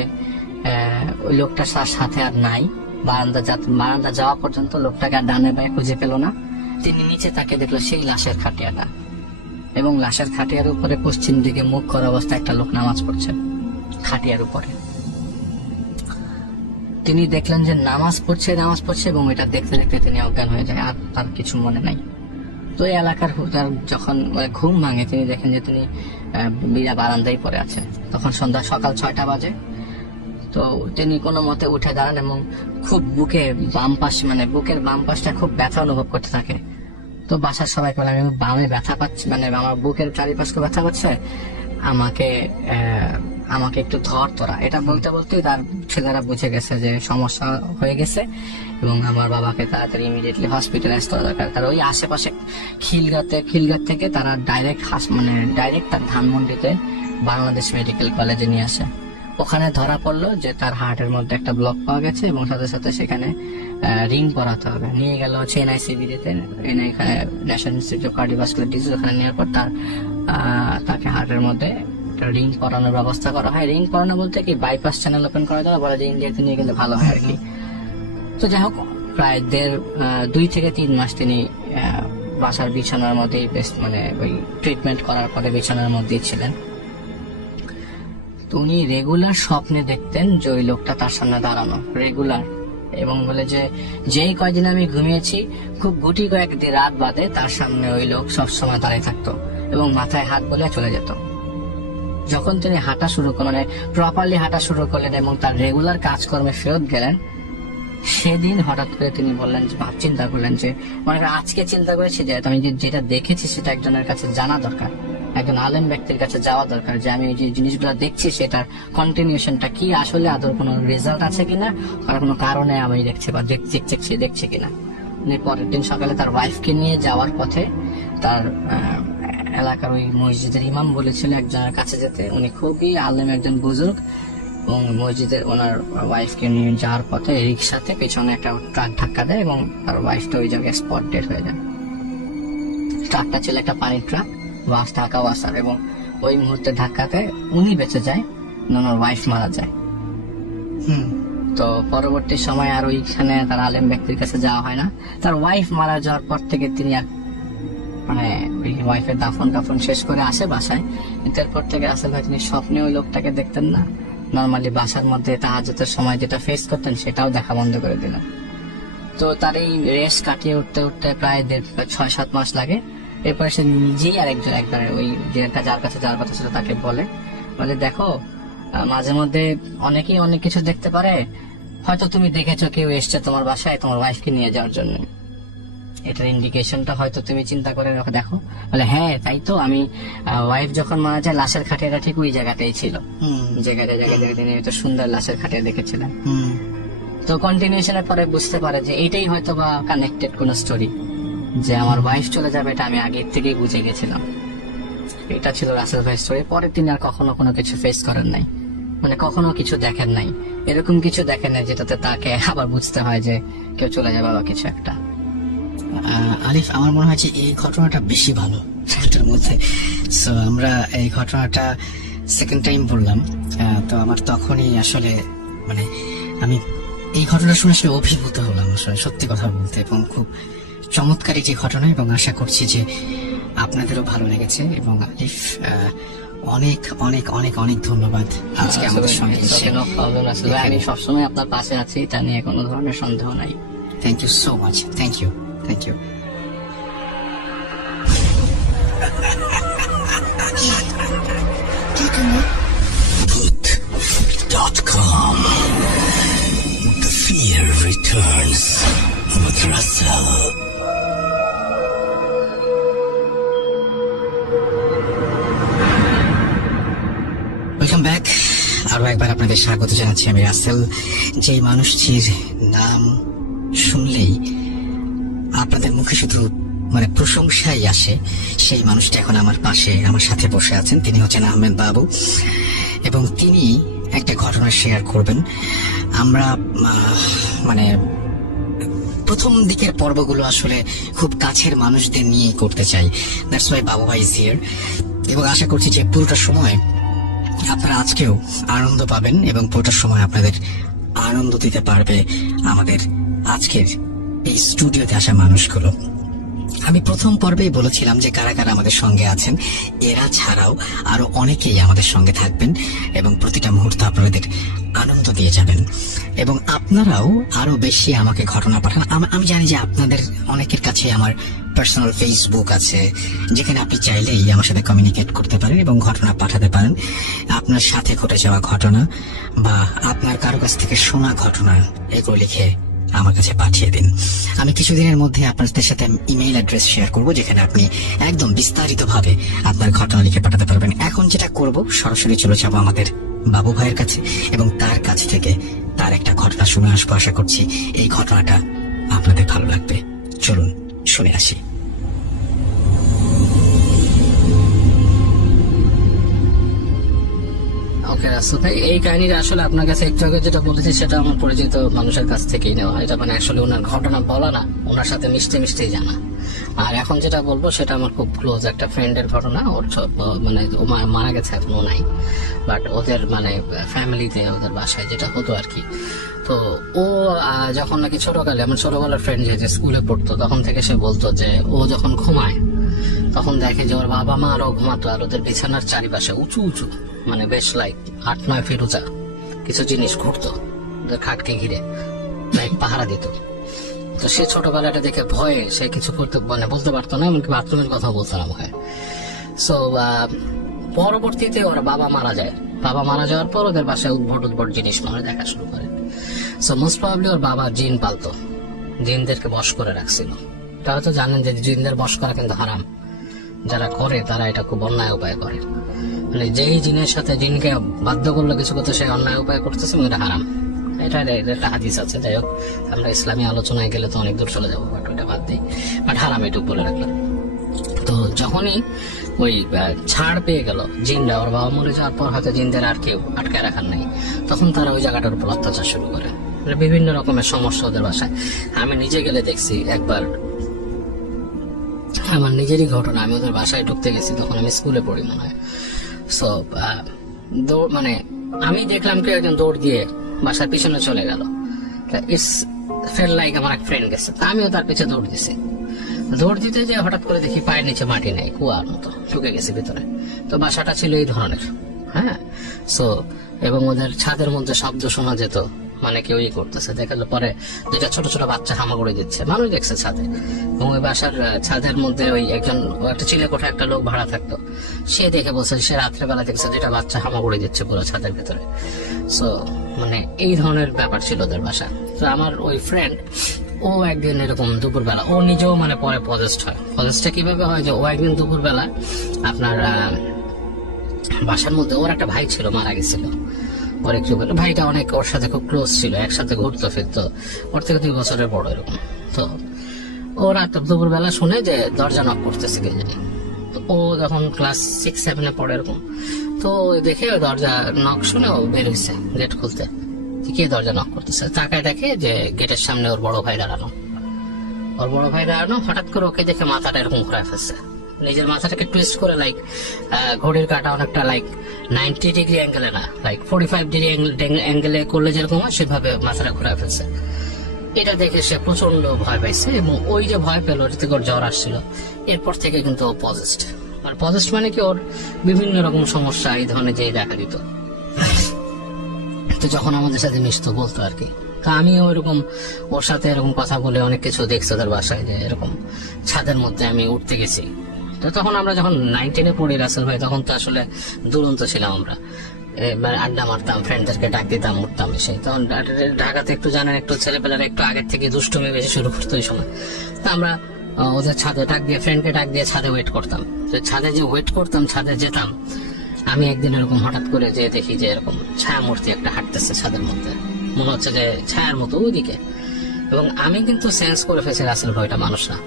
ওই লোকটার সাথে আর নাই। বারান্দা যাওয়া পর্যন্ত লোকটাকে আর ডানে বায়ে খুঁজে পেল না। তিনি নিচে তাকে দেখলো সেই লাশের খাটিয়াটা এবং লাশের খাটিয়ার উপরে পশ্চিম দিকে মুখ করা অবস্থায় একটা লোক নামাজ পড়ছে খাটিয়ার উপরে। তিনি দেখলেন যে নামাজ পড়ছে এবং এটা দেখতে দেখতে তিনি অজ্ঞান হয়ে যায়, আর তার কিছু মনে নাই। তো এই এলাকার যখন ঘুম ভাঙে তিনি দেখেন যে তিনি বারান্দায় পড়ে আছে। তখন সকাল 6টা বাজে। তো তিনি কোনো মতে উঠে দাঁড়ান এবং খুব বুকের বাম পাশটা খুব ব্যথা অনুভব করতে থাকে। তো বাসার সবাই বলে আমি বামে ব্যথা পাচ্ছি, মানে আমার বুকের চারিপাশ খুব ব্যথা করছে, আমাকে একটু ধর তোরা। এটা বলতে বলতেই তার ছেলেরা বুঝে গেছে যে সমস্যা হয়ে গেছে এবং আমার বাবাকে তাড়াতাড়ি ইমিডিয়েটলি হসপিটালাইজ করা দরকার। তার ওই আশেপাশে খিলগাত থেকে তারা ডাইরেক্ট তার ধানমন্ডিতে বাংলাদেশ মেডিকেল কলেজে নিয়ে আসে। ওখানে ধরা পড়লো যে তার হার্টের মধ্যে একটা ব্লক পাওয়া গেছে এবং সাথে সাথে সেখানে রিং পরাতে হবে। নিয়ে গেল হচ্ছে NICBD-তে, national institute of cardiovascular disease. ওখানে নেওয়ার পর তাকে হার্টের মধ্যে একটা রিং পরানোর ব্যবস্থা করা হয়। রিং পরানো বলতে কি বাইপাস চ্যানেল ওপেন করা দেওয়া, বলে যে ইন্ডিয়াতে নিয়ে গেলে ভালো হয় আর কি। তো যাই হোক, প্রায় 2 থেকে 3 মাস তিনি বাসার বিছানার মধ্যেই মানে ওই ট্রিটমেন্ট করার পরে বিছানার মধ্যেই ছিলেন। তো উনি রেগুলার স্বপ্নে দেখতেন যে ওই লোকটা তার সামনে দাঁড়ানো, রেগুলার। এবং বলে যে যেই কয়দিন আমি ঘুমিয়েছি, খুব গুটি কয়েকদিন রাত বাদে তার সামনে ওই লোক সবসময় দাঁড়িয়ে থাকতো এবং মাথায় হাত বলে চলে যেত। যখন তিনি হাঁটা শুরু করলেন, মানে প্রপারলি হাঁটা শুরু করলেন এবং তার রেগুলার কাজকর্মে ফেরত গেলেন, সেদিন হঠাৎ করে তিনি বললেন যে চিন্তা করলেন যে মানে আজকে চিন্তা করেছি যে আমি যেটা দেখেছি সেটা একজনের কাছে জানা দরকার, একজন আলেম ব্যক্তির কাছে যাওয়া দরকার, যে আমি যে জিনিসগুলো দেখছি সেটার কন্টিনিউশনটা কি, আসলে আদৌ কোনো রেজাল্ট আছে কিনা, আর কোনো কারণে আমি দেখছি বা দেখছি কিনা। উনি পরের দিন সকালে তার ওয়াইফকে নিয়ে যাওয়ার পথে তার এলাকার ওই মসজিদের ইমাম বলেছিল একজনের কাছে যেতে। উনি খুবই আলেম, একজন বুজুর্গ, এবং মসজিদের ওনার ওয়াইফকে নিয়ে যাওয়ার পথে রিক্সাতে পেছনে একটা ট্রাক ধাক্কা দেয় এবং তার ওয়াইফটা ওই জায়গায় স্পট ডেড হয়ে যায়। ট্রাকটা ছিল একটা পানির ট্রাক, ঢাকা ওয়াসার, এবং ওই মুহূর্তে ধাক্কাতে উনি বেঁচে যায়, ওনার ওয়াইফ মারা যায়। তো পরবর্তী সময় আর ওইখানে তার আলেম ব্যক্তির কাছে যাওয়া হয় না। তার ওয়াইফ মারা যাওয়ার পর থেকে তিনি আর মানে ওই ওয়াইফের দাফন টাফন শেষ করে আসে বাসায়, এরপর থেকে আসলে ভাই তিনি স্বপ্নে ওই লোকটাকে দেখতেন না। নর্মালি বাসার মধ্যে তাহাজ্জুদের সময় যেটা ফেস করতেন সেটাও দেখা বন্ধ করে দিলেন। তো তার এই রেস কাটিয়ে উঠতে উঠতে প্রায় 6-7 মাস লাগে। এরপরে সে নিজেই একবার ওই যার কাছে যাওয়ার কথা ছিল তাকে বলে দেখো, মাঝে মধ্যে অনেকেই অনেক কিছু দেখতে পারে, হয়তো তুমি দেখেছো কেউ এসছে তোমার বাসায় তোমার ওয়াইফকে নিয়ে যাওয়ার জন্য, এটার ইন্ডিকেশনটা হয়তো তুমি চিন্তা করে দেখো। বলে হ্যাঁ তাই তো, আমি ওয়াইফ যখন মারা যায় লাশের খাটিয়াটা ঠিক ওই জায়গাতেই ছিল, জায়গাটা তিনি হয়তো সুন্দর লাশের খাটিয়া দেখেছিলেন। তো কন্টিনিউশনের পরে বুঝতে পারে যে এটাই হয়তো বা কানেক্টেড কোন স্টোরি, যে আমার ওয়াইফ চলে যাবে এটা আমি আগের থেকেই বুঝে গেছিলাম। এটা ছিল রাসেল ভাই স্টোরি। পরে তিনি আর কখনো কোনো কিছু ফেস করেন নাই, মানে কখনো কিছু দেখেন নাই, এরকম কিছু দেখেন নাই যেটাতে তাকে আবার বুঝতে হয় যে কেউ চলে যাবে বা কিছু একটা। আলিফ, আমার মনে হয় যে এই ঘটনাটা বেশি ভালো এটার মধ্যে। সো আমরা এই ঘটনাটা সেকেন্ড টাইম বললাম, তো আমার তখনই আসলে মানে আমি এই ঘটনা শুনে আসলে অভিভূত হলাম আসলে, সত্যি কথা বলতে, এবং খুব চমৎকার একটি ঘটনা, এবং আশা করছি যে আপনাদেরও ভালো লেগেছে। এবং আলিফ, অনেক অনেক অনেক অনেক ধন্যবাদ আজকে আমাদের সঙ্গে। আমি সবসময় আপনার পাশে আছি, এটা নিয়ে কোনো ধরনের সন্দেহ নাই। Thank you so much. Thank you. Booth.com. The fear returns with Russell. Welcome back. আরো একবার আপনাদের স্বাগত জানাচ্ছি আমি রাসেল। যে মানুষটির নাম শুনলেই আপনাদের মুখে শুধু মানে প্রশংসাই আসে, সেই মানুষটা এখন আমার পাশে আমার সাথে বসে আছেন। তিনি হচ্ছেন আহমেদ বাবু, এবং তিনি একটা ঘটনা শেয়ার করবেন। আমরা মানে প্রথম দিকের পর্বগুলো আসলে খুব কাছের মানুষদের নিয়েই করতে চাই, দ্যাটস ওয়াই বাবু ভাই ইজ হিয়ার। এবং আশা করছি যে পুরোটা সময় আপনারা আজকেও আনন্দ পাবেন এবং পুরোটা সময় আপনাদের আনন্দ দিতে পারবে আমাদের আজকের এই স্টুডিওতে আসা মানুষগুলো। আমি প্রথম পর্বেই বলেছিলাম যে কারা কারা আমাদের সঙ্গে আছেন, এরা ছাড়াও আরো অনেকেই আমাদের সঙ্গে থাকবেন এবং প্রতিটা মুহূর্ত আপনাদের আনন্দ দিয়ে যাবেন। এবং আপনারাও আরো বেশি আমাকে ঘটনা পাঠান। আমি জানি যে আপনাদের অনেকের কাছে আমার পার্সোনাল ফেসবুক আছে, যেখানে আপনি চাইলেই আমার সাথে কমিউনিকেট করতে পারেন এবং ঘটনা পাঠাতে পারেন। আপনার সাথে ঘটে যাওয়া ঘটনা বা আপনার কারো কাছ থেকে শোনা ঘটনা, এগুলো লিখে আমার কাছে পাঠিয়ে দিন। আমি কিছুদিনের মধ্যে আপনাদের সাথে ইমেইল অ্যাড্রেস শেয়ার করব, যেখানে আপনি একদম বিস্তারিত ভাবে আপনার ঘটনা লিখে পাঠাতে পারবেন। এখন যেটা করব, সরাসরি চলে যাবো আমাদের বাবু ভাইয়ের কাছে এবং তার কাছ থেকে তার একটা ঘটনা শুনে আসবো। আশা করছি এই ঘটনাটা আপনাদের ভালো লাগবে। চলুন শুনে আসি। ওকে রাসেল ভাই, এই কাহিনীটা আসলে আপনার কাছে একটু আগে যেটা বলেছি সেটা আমার পরিচিত মানুষের কাছ থেকেই নেওয়া। এটা মানে আসলে ওনার ঘটনা বলা না, ওনার সাথে মিশতে মিশতেই জানা। আর এখন যেটা বলবো সেটা আমার খুব ক্লোজ একটা ফ্রেন্ডের ঘটনা। ওর মানে ও মারা গেছে, এখনো নাই, বাট ওদের মানে ফ্যামিলিতে ওদের বাসায় যেটা হতো আর কি। তো ও যখন নাকি ছোটকালে, আমার ছোটবেলার ফ্রেন্ড যে স্কুলে পড়তো, তখন থেকে সে বলতো যে ও যখন ঘুমায় তখন দেখে যে ওর বাবা মা আরও ঘুমাতো, আর ওদের বিছানার চারিপাশে উঁচু উঁচু মানে বেশ লাইক 8-9 ফিট উঁচা কিছু জিনিস ঘুরতো ওদের খাটকে ঘিরে, লাইক পাহারা দিত। তো সে ছোটবেলাটা দেখে ভয়ে সে কিছু করতে মানে বলতে পারতো না, এমনকি বাথরুমের কথা বলতো না মুখে। সো পরবর্তীতে ওর বাবা মারা যায়। বাবা মারা যাওয়ার পর ওদের বাসায় উদ্ভট জিনিস মানে দেখা শুরু করে। সো মোস্ট প্রবাবলি ওর বাবা জিন পালতো, জিনদেরকে বশ করে রাখছিল। তা হয়তো জানেন যে জিনদের বশ করা কিন্তু হারাম, যারা করে তারা এটা খুব অন্যায় উপায় করে। মানে যেই জিনের সাথে জিনকে বাধ্য করলো কিছু করতে, সে অন্যায় উপায় করতেছে, এটা হারাম। এটা একটা হাদিস আছে। যাই হোক, আমরা ইসলামী আলোচনায় গেলে তো অনেক দূর চলে যাবো, বাট ওটা বাদ দিই। বাট হারাম এটুকু বলে রাখলাম। তো যখনই ওই ছাড় পেয়ে গেল জিনরা, ওর বাবা মরে যাওয়ার পর হয়তো জিনদের আর কেউ আটকায় রাখার নেই, তখন তারা ওই জায়গাটার উপর অত্যাচার শুরু করে। বিভিন্ন রকমের সমস্যা ওদের বাসায়। আমি নিজে গেলে দেখছি একবার, আমার নিজেরই ঘটনা। আমি ওদের বাসায় ঢুকতে গেছি, তখন আমি স্কুলে পড়ি মনে হয়। সো মানে আমি দেখলাম কেউ একজন দৌড় দিয়ে বাসার পিছনে চলে গেল। ইটস ফেল লাইক আমার এক ফ্রেন্ড গেছে, আমিও তার পিছনে দৌড় দিছি। দৌড় দিতে যে হঠাৎ করে দেখি পায়ের নিচে মাটি নেই, কুয়ার মতো ঢুকে গেছে ভিতরে। তো বাসাটা ছিল এই ধরনের, হ্যাঁ। সো এবং ওদের ছাদের মধ্যে শব্দ শোনা যেত, মানে কেউ করতেছে। দেখালো পরে দুইটা ছোট ছোট বাচ্চা হামাগুড়ি দিচ্ছে, মানুষ দেখছে ছাদে। এবং ওই বাসার ছাদের মধ্যে ওই একজন একটা চিলে কোঠা একটা লোক ভাড়া থাকতো, সে দেখে বলছে সে রাত্রেবেলা দেখছে দুইটা বাচ্চা হামাগুড়ি দিচ্ছে পুরো ছাদের ভিতরে। সো মানে এই ধরনের ব্যাপার ছিল ওদের বাসা। তো আমার ওই ফ্রেন্ড, ও একদিন এরকম দুপুরবেলা, ও নিজেও মানে পরে পজেস্ট হয়। পজেস্টটা কিভাবে হয় যে ও একদিন দুপুরবেলা আপনার বাসার মধ্যে, ওর একটা ভাই ছিল মারা গেছিল, ওর একটু ভাইটা অনেক ওর সাথে খুব ক্লোজ ছিল, একসাথে ঘুরতো ফিরতো, ওর থেকে 2 বছরের বড় এরকম। তো ও রাত দুপুরবেলা শুনে যে দরজা নক করতেছে কে জানি। ও যখন ক্লাস 6-7 পড়ে এরকম, তো দেখে ওই দরজা নক শুনে ও বের হয়েছে গেট খুলতে, কে দরজা নক করতেছে। তাকায় দেখে যে গেটের সামনে ওর বড় ভাই দাঁড়ানো। হঠাৎ করে ওকে দেখে মাথাটা এরকম ঘুরায় ফেলছে, নিজের মাথাটাকে টুইস্ট করে, লাইক ঘড়ির কাঁটা অনেকটা লাইক 90 ডিগ্রি অ্যাঙ্গেলে না, লাইক 45 ডিগ্রি অ্যাঙ্গেলে করলে যেরকম হয় সেভাবে মাথাটা ঘুরায় ফেলছে। এটা দেখে সে প্রচন্ড ভয় পাইছে, এবং ওই যে ভয় পেল ওটা থেকে ওর জ্বর আসছিল। এরপর থেকে কিন্তু ও পজেস্ট। আর পজেস্ট মানে কি, ওর বিভিন্ন রকম সমস্যা এই ধরনের যে দেখা দিত। তো যখন আমাদের সাথে মিশতো বলতো আর কি। তা আমিও এরকম ওর সাথে এরকম কথা বলে অনেক কিছু দেখছি ওদের বাসায়, যে এরকম ছাদের মধ্যে আমি উঠতে গেছি। তো তখন আমরা যখন 9-10 পড়ি রাসেল ভাই, তখন তো আসলে দুরন্ত ছিলাম আমরা, মানে আড্ডা মারতাম, ফ্রেন্ডদেরকে ডাক দিতাম, উঠতাম এসে। তখন ঢাকাতে একটু জানেন, একটু ছেলেপেলারা একটু আগের থেকে দুষ্টুমি বেশি শুরু করতো ওই সময়। তা আমরা ওদের ছাদে ডাক দিয়ে, ফ্রেন্ডকে ডাক দিয়ে ছাদে ওয়েট করতাম। তো ছাদে যে ওয়েট করতাম, ছাদে যেতাম, আমি একদিন এরকম হঠাৎ করে যে দেখি যে এরকম ছায়া মূর্তি একটা হাঁটতেছে ছাদের মধ্যে, মনে হচ্ছে যে ছায়ার মতো ওইদিকে। এবং আমি কিন্তু সেন্স করে ফেলছি রাসেল ভাই ওটা মানুষ না,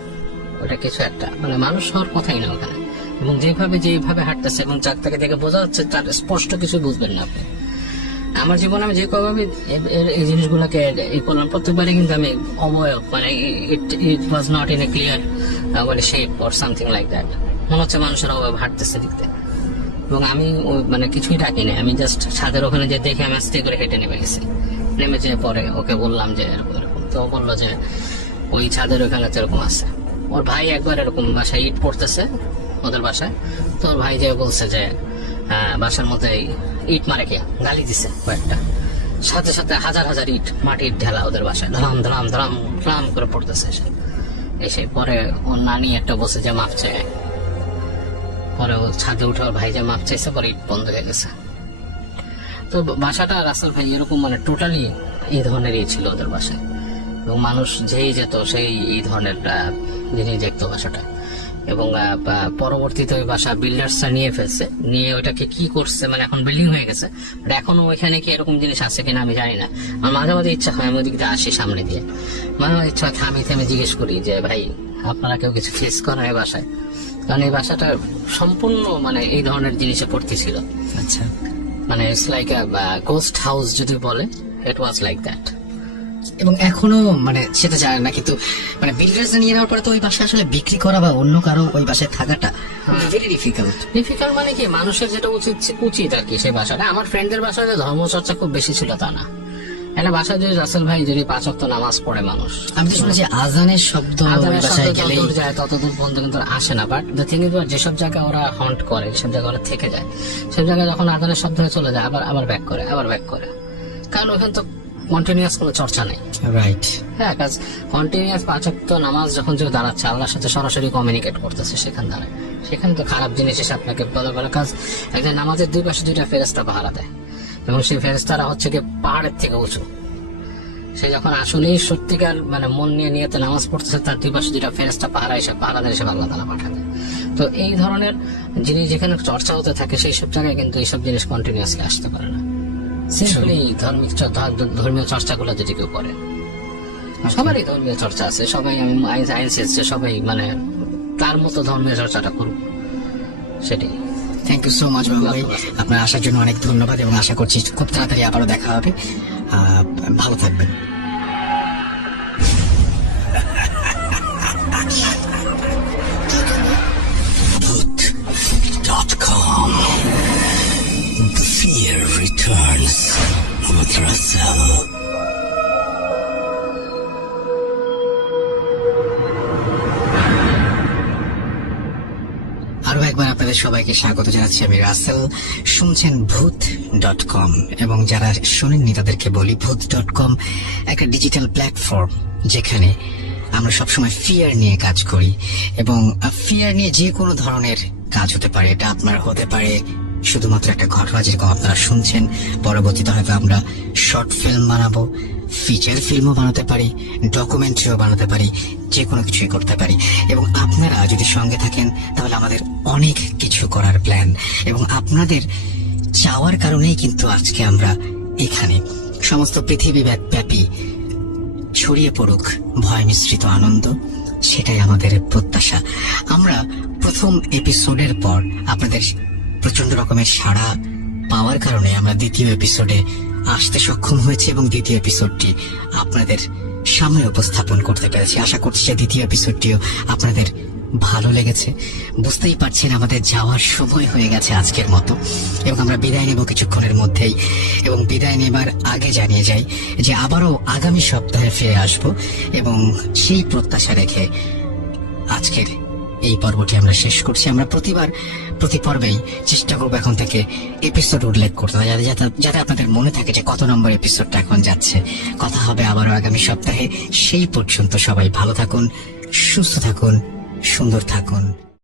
ওটা কিছু একটা মানে মানুষ হওয়ার কথাই না ওখানে। এবং যেভাবে হাঁটতেছে এবং চারটাকে দেখে বোঝা যাচ্ছে তার স্পষ্ট কিছু বুঝবেন না আপনি। আমার জীবনে আমি যে কভাবে এই জিনিসগুলোকে করলাম, প্রত্যেকবারই কিন্তু আমি অবয়ব মানে it was not in a clear মানে shape or something like that, মনে হচ্ছে মানুষের অবয়ব হাঁটতেছে দেখতে। এবং আমি মানে কিছুই ডাকি না, আমি জাস্ট ছাদের ওখানে যে দেখে আমি আস্তে করে হেঁটে নেমে গেছি। নেমে যেয়ে পরে ওকে বললাম যে এরকম এরকম, তো ও বললো যে ওই ছাদের ওখানে তো এরকম আছে। ওর ভাই একবার এরকম বাসায় ইট পড়তেছে ওদের বাসায়, তো ওর ভাই যে বলছে যে বাসার মধ্যে ইট মারে কে, গালি দিছে কয়েকটা, সাথে সাথে হাজার হাজার ইট মাটির ঢেলা ওদের বাসায় ধরাম ধরাম ধরাম ধরাম করে পড়তেছে। এসে পরে ওর নানি একটা বসে যে মাপ চায়, পরে ও ছাদে উঠে ওর ভাই যে মাপ চাইছে, পরে ইট বন্ধ হয়ে গেছে। তো বাসাটা রাসেল ভাই এরকম মানে টোটালি এই ধরনেরই ছিল ওদের বাসায়। এবং মানুষ যেই যেত সেই এই ধরনের জিনিস দেখতো বাসাটা। এবং পরবর্তীতে ওই বাসা বিল্ডার্সরা নিয়ে ফেলছে, নিয়ে ওইটাকে কি করছে, মানে এখন বিল্ডিং হয়ে গেছে, বাট এখনো ওইখানে কি এরকম জিনিস আছে কিনা আমি জানি না। আমার মাঝে মাঝে ইচ্ছা হয় আমি ওদিকে আসি সামনে দিয়ে, মাঝে মাঝে ইচ্ছা হয় থামি থেমে জিজ্ঞেস করি যে ভাই আপনারা কেউ কিছু ফেস করেন এই বাসায়, কারণ এই বাসাটা সম্পূর্ণ মানে এই ধরনের জিনিসে ভর্তি ছিল। আচ্ছা। মানে ইটস লাইক গোস্ট হাউস যদি বলে, ইট ওয়াজ লাইক দ্যাট। এবং এখনো মানে সেটা জানে না, কিন্তু মানে বিল্ডার্স নিয়ে নেওয়ার পরে তো ওই বাসা আসলে বিক্রি করা বা অন্য কারো ওই বাসায় থাকাটা ভেরি ডিফিকাল্ট। ডিফিকাল্ট মানে কি, মানুষের যেটা উচিত আর কি সেই বাসাটা। আমার ফ্রেন্ডদের বাসায় যে ধর্মচর্চা খুব বেশি ছিল তা না। একটা বাসায় যদি রাসেল ভাই যদি 5 ওয়াক্ত নামাজ পড়ে মানুষ, আমি তো শুনেছি আজানের শব্দ ওই আজানের বাসায় শব্দ গেলেই যতদূর যায় ততদূর পর্যন্ত কিন্তু ওরা আসে না। বাট দ্য থিং ইজ, যেসব জায়গায় ওরা হন্ট করে, যেসব জায়গায় ওরা থেকে যায়, সব জায়গায় যখন আজানের শব্দ হয়ে চলে যায় আবার ব্যাক করে, কারণ ওখানে তো কন্টিনিউয়াস কোনো চর্চা নেই। রাইট। হ্যাঁ, কাজ কন্টিনিউয়াস 5 ওয়াক্ত নামাজ যখন যে দাঁড়াচ্ছে, আল্লাহর সাথে সরাসরি কমিউনিকেট করতেছে সেখানে তো খারাপ জিনিস এসে আপনাকে বলে কাজ। একজন নামাজের 2 পাশে 2টা ফেরেশতা পাহারা দেয়, এবং সেই ফেরেশতারা হচ্ছে কি পাহাড়ের থেকে উঁচু। সে যখন আসলেই সত্যিকার মানে মন নিয়ে নিয়েতে নামাজ পড়তেছে, তার 2 পাশে 2টা ফেরেশতা পাহারা এসে আল্লাহ তাআলা পাঠাবে। তো এই ধরনের জিনিস যেখানে চর্চা হতে থাকে, সেই সব জায়গায় কিন্তু এইসব জিনিস কন্টিনিউয়াসলি আসতে পারে না। সিম্পলি ধর্মীয় চর্চাগুলো যদি কেউ করে, সবারই ধর্মীয় চর্চা আছে, সবাই আমি আইন শিখছে, সবাই মানে তার মতো ধর্মীয় চর্চাটা করুক, সেটাই। থ্যাংক ইউ সো মাচ বাবু ভাই, আপনার আসার জন্য অনেক ধন্যবাদ, এবং আশা করছি খুব তাড়াতাড়ি আবারও দেখা হবে। ভালো থাকবেন। Bhoot.com. The fear returns with Russell. আরো একবার আপনাদের সবাইকে স্বাগত জানাচ্ছি, আমি রাসেল। শুনছেন ভূত.com, এবং যারা শোনেননি তাদেরকে বলি, ভূত.com একটা ডিজিটাল প্ল্যাটফর্ম যেখানে আমরা সবসময় ফিয়ার নিয়ে কাজ করি, এবং ফিয়ার নিয়ে যে কোনো ধরনের কাজ হতে পারে। এটা আপনার হতে পারে শুধুমাত্র একটা ঘটনা, যেরকম আপনারা শুনছেন। পরবর্তীতে হয়তো আমরা শর্ট ফিল্ম বানাবো, ফিচার ফিল্মও বানাতে পারি, ডকুমেন্টারিও বানাতে পারি, যে কোনো কিছুই করতে পারি। এবং আপনারা যদি সঙ্গে থাকেন তাহলে আমাদের অনেক কিছু করার প্ল্যান, এবং আপনাদের চাওয়ার কারণেই কিন্তু আজকে আমরা এখানে। সমস্ত পৃথিবী ব্যাপী ছড়িয়ে পড়ুক ভয় মিশ্রিত আনন্দ, সেটাই আমাদের প্রত্যাশা। আমরা প্রথম এপিসোডের পর আপনাদের প্রচন্ড রকমের সাড়া পাওয়ার কারণে আমরা দ্বিতীয় এপিসোডে আসতে সক্ষম হয়েছে, এবং দ্বিতীয় এপিসোডটি আপনাদের সামনে উপস্থাপন করতে পেরেছি। আশা করছি যে দ্বিতীয় এপিসোডটিও আপনাদের ভালো লেগেছে। বুঝতেই পারছেন আমাদের যাওয়ার সময় হয়ে গেছে আজকের মতো, এবং আমরা বিদায় নেব কিছুক্ষণের মধ্যেই। এবং বিদায় নেবার আগে জানিয়ে যাই যে আবারও আগামী সপ্তাহে ফিরে আসব, এবং সেই প্রত্যাশা রেখে আজকের এই পর্বটি আমরা শেষ করছি। আমরা প্রতি পর্বেই চেষ্টা করবো এখন থেকে এপিসোড উল্লেখ করতে, যাতে আপনাদের মনে থাকে যে কত নম্বর এপিসোডটা এখন যাচ্ছে। কথা হবে আবারও আগামী সপ্তাহে। সেই পর্যন্ত সবাই ভালো থাকুন, সুস্থ থাকুন, সুন্দর থাকুন।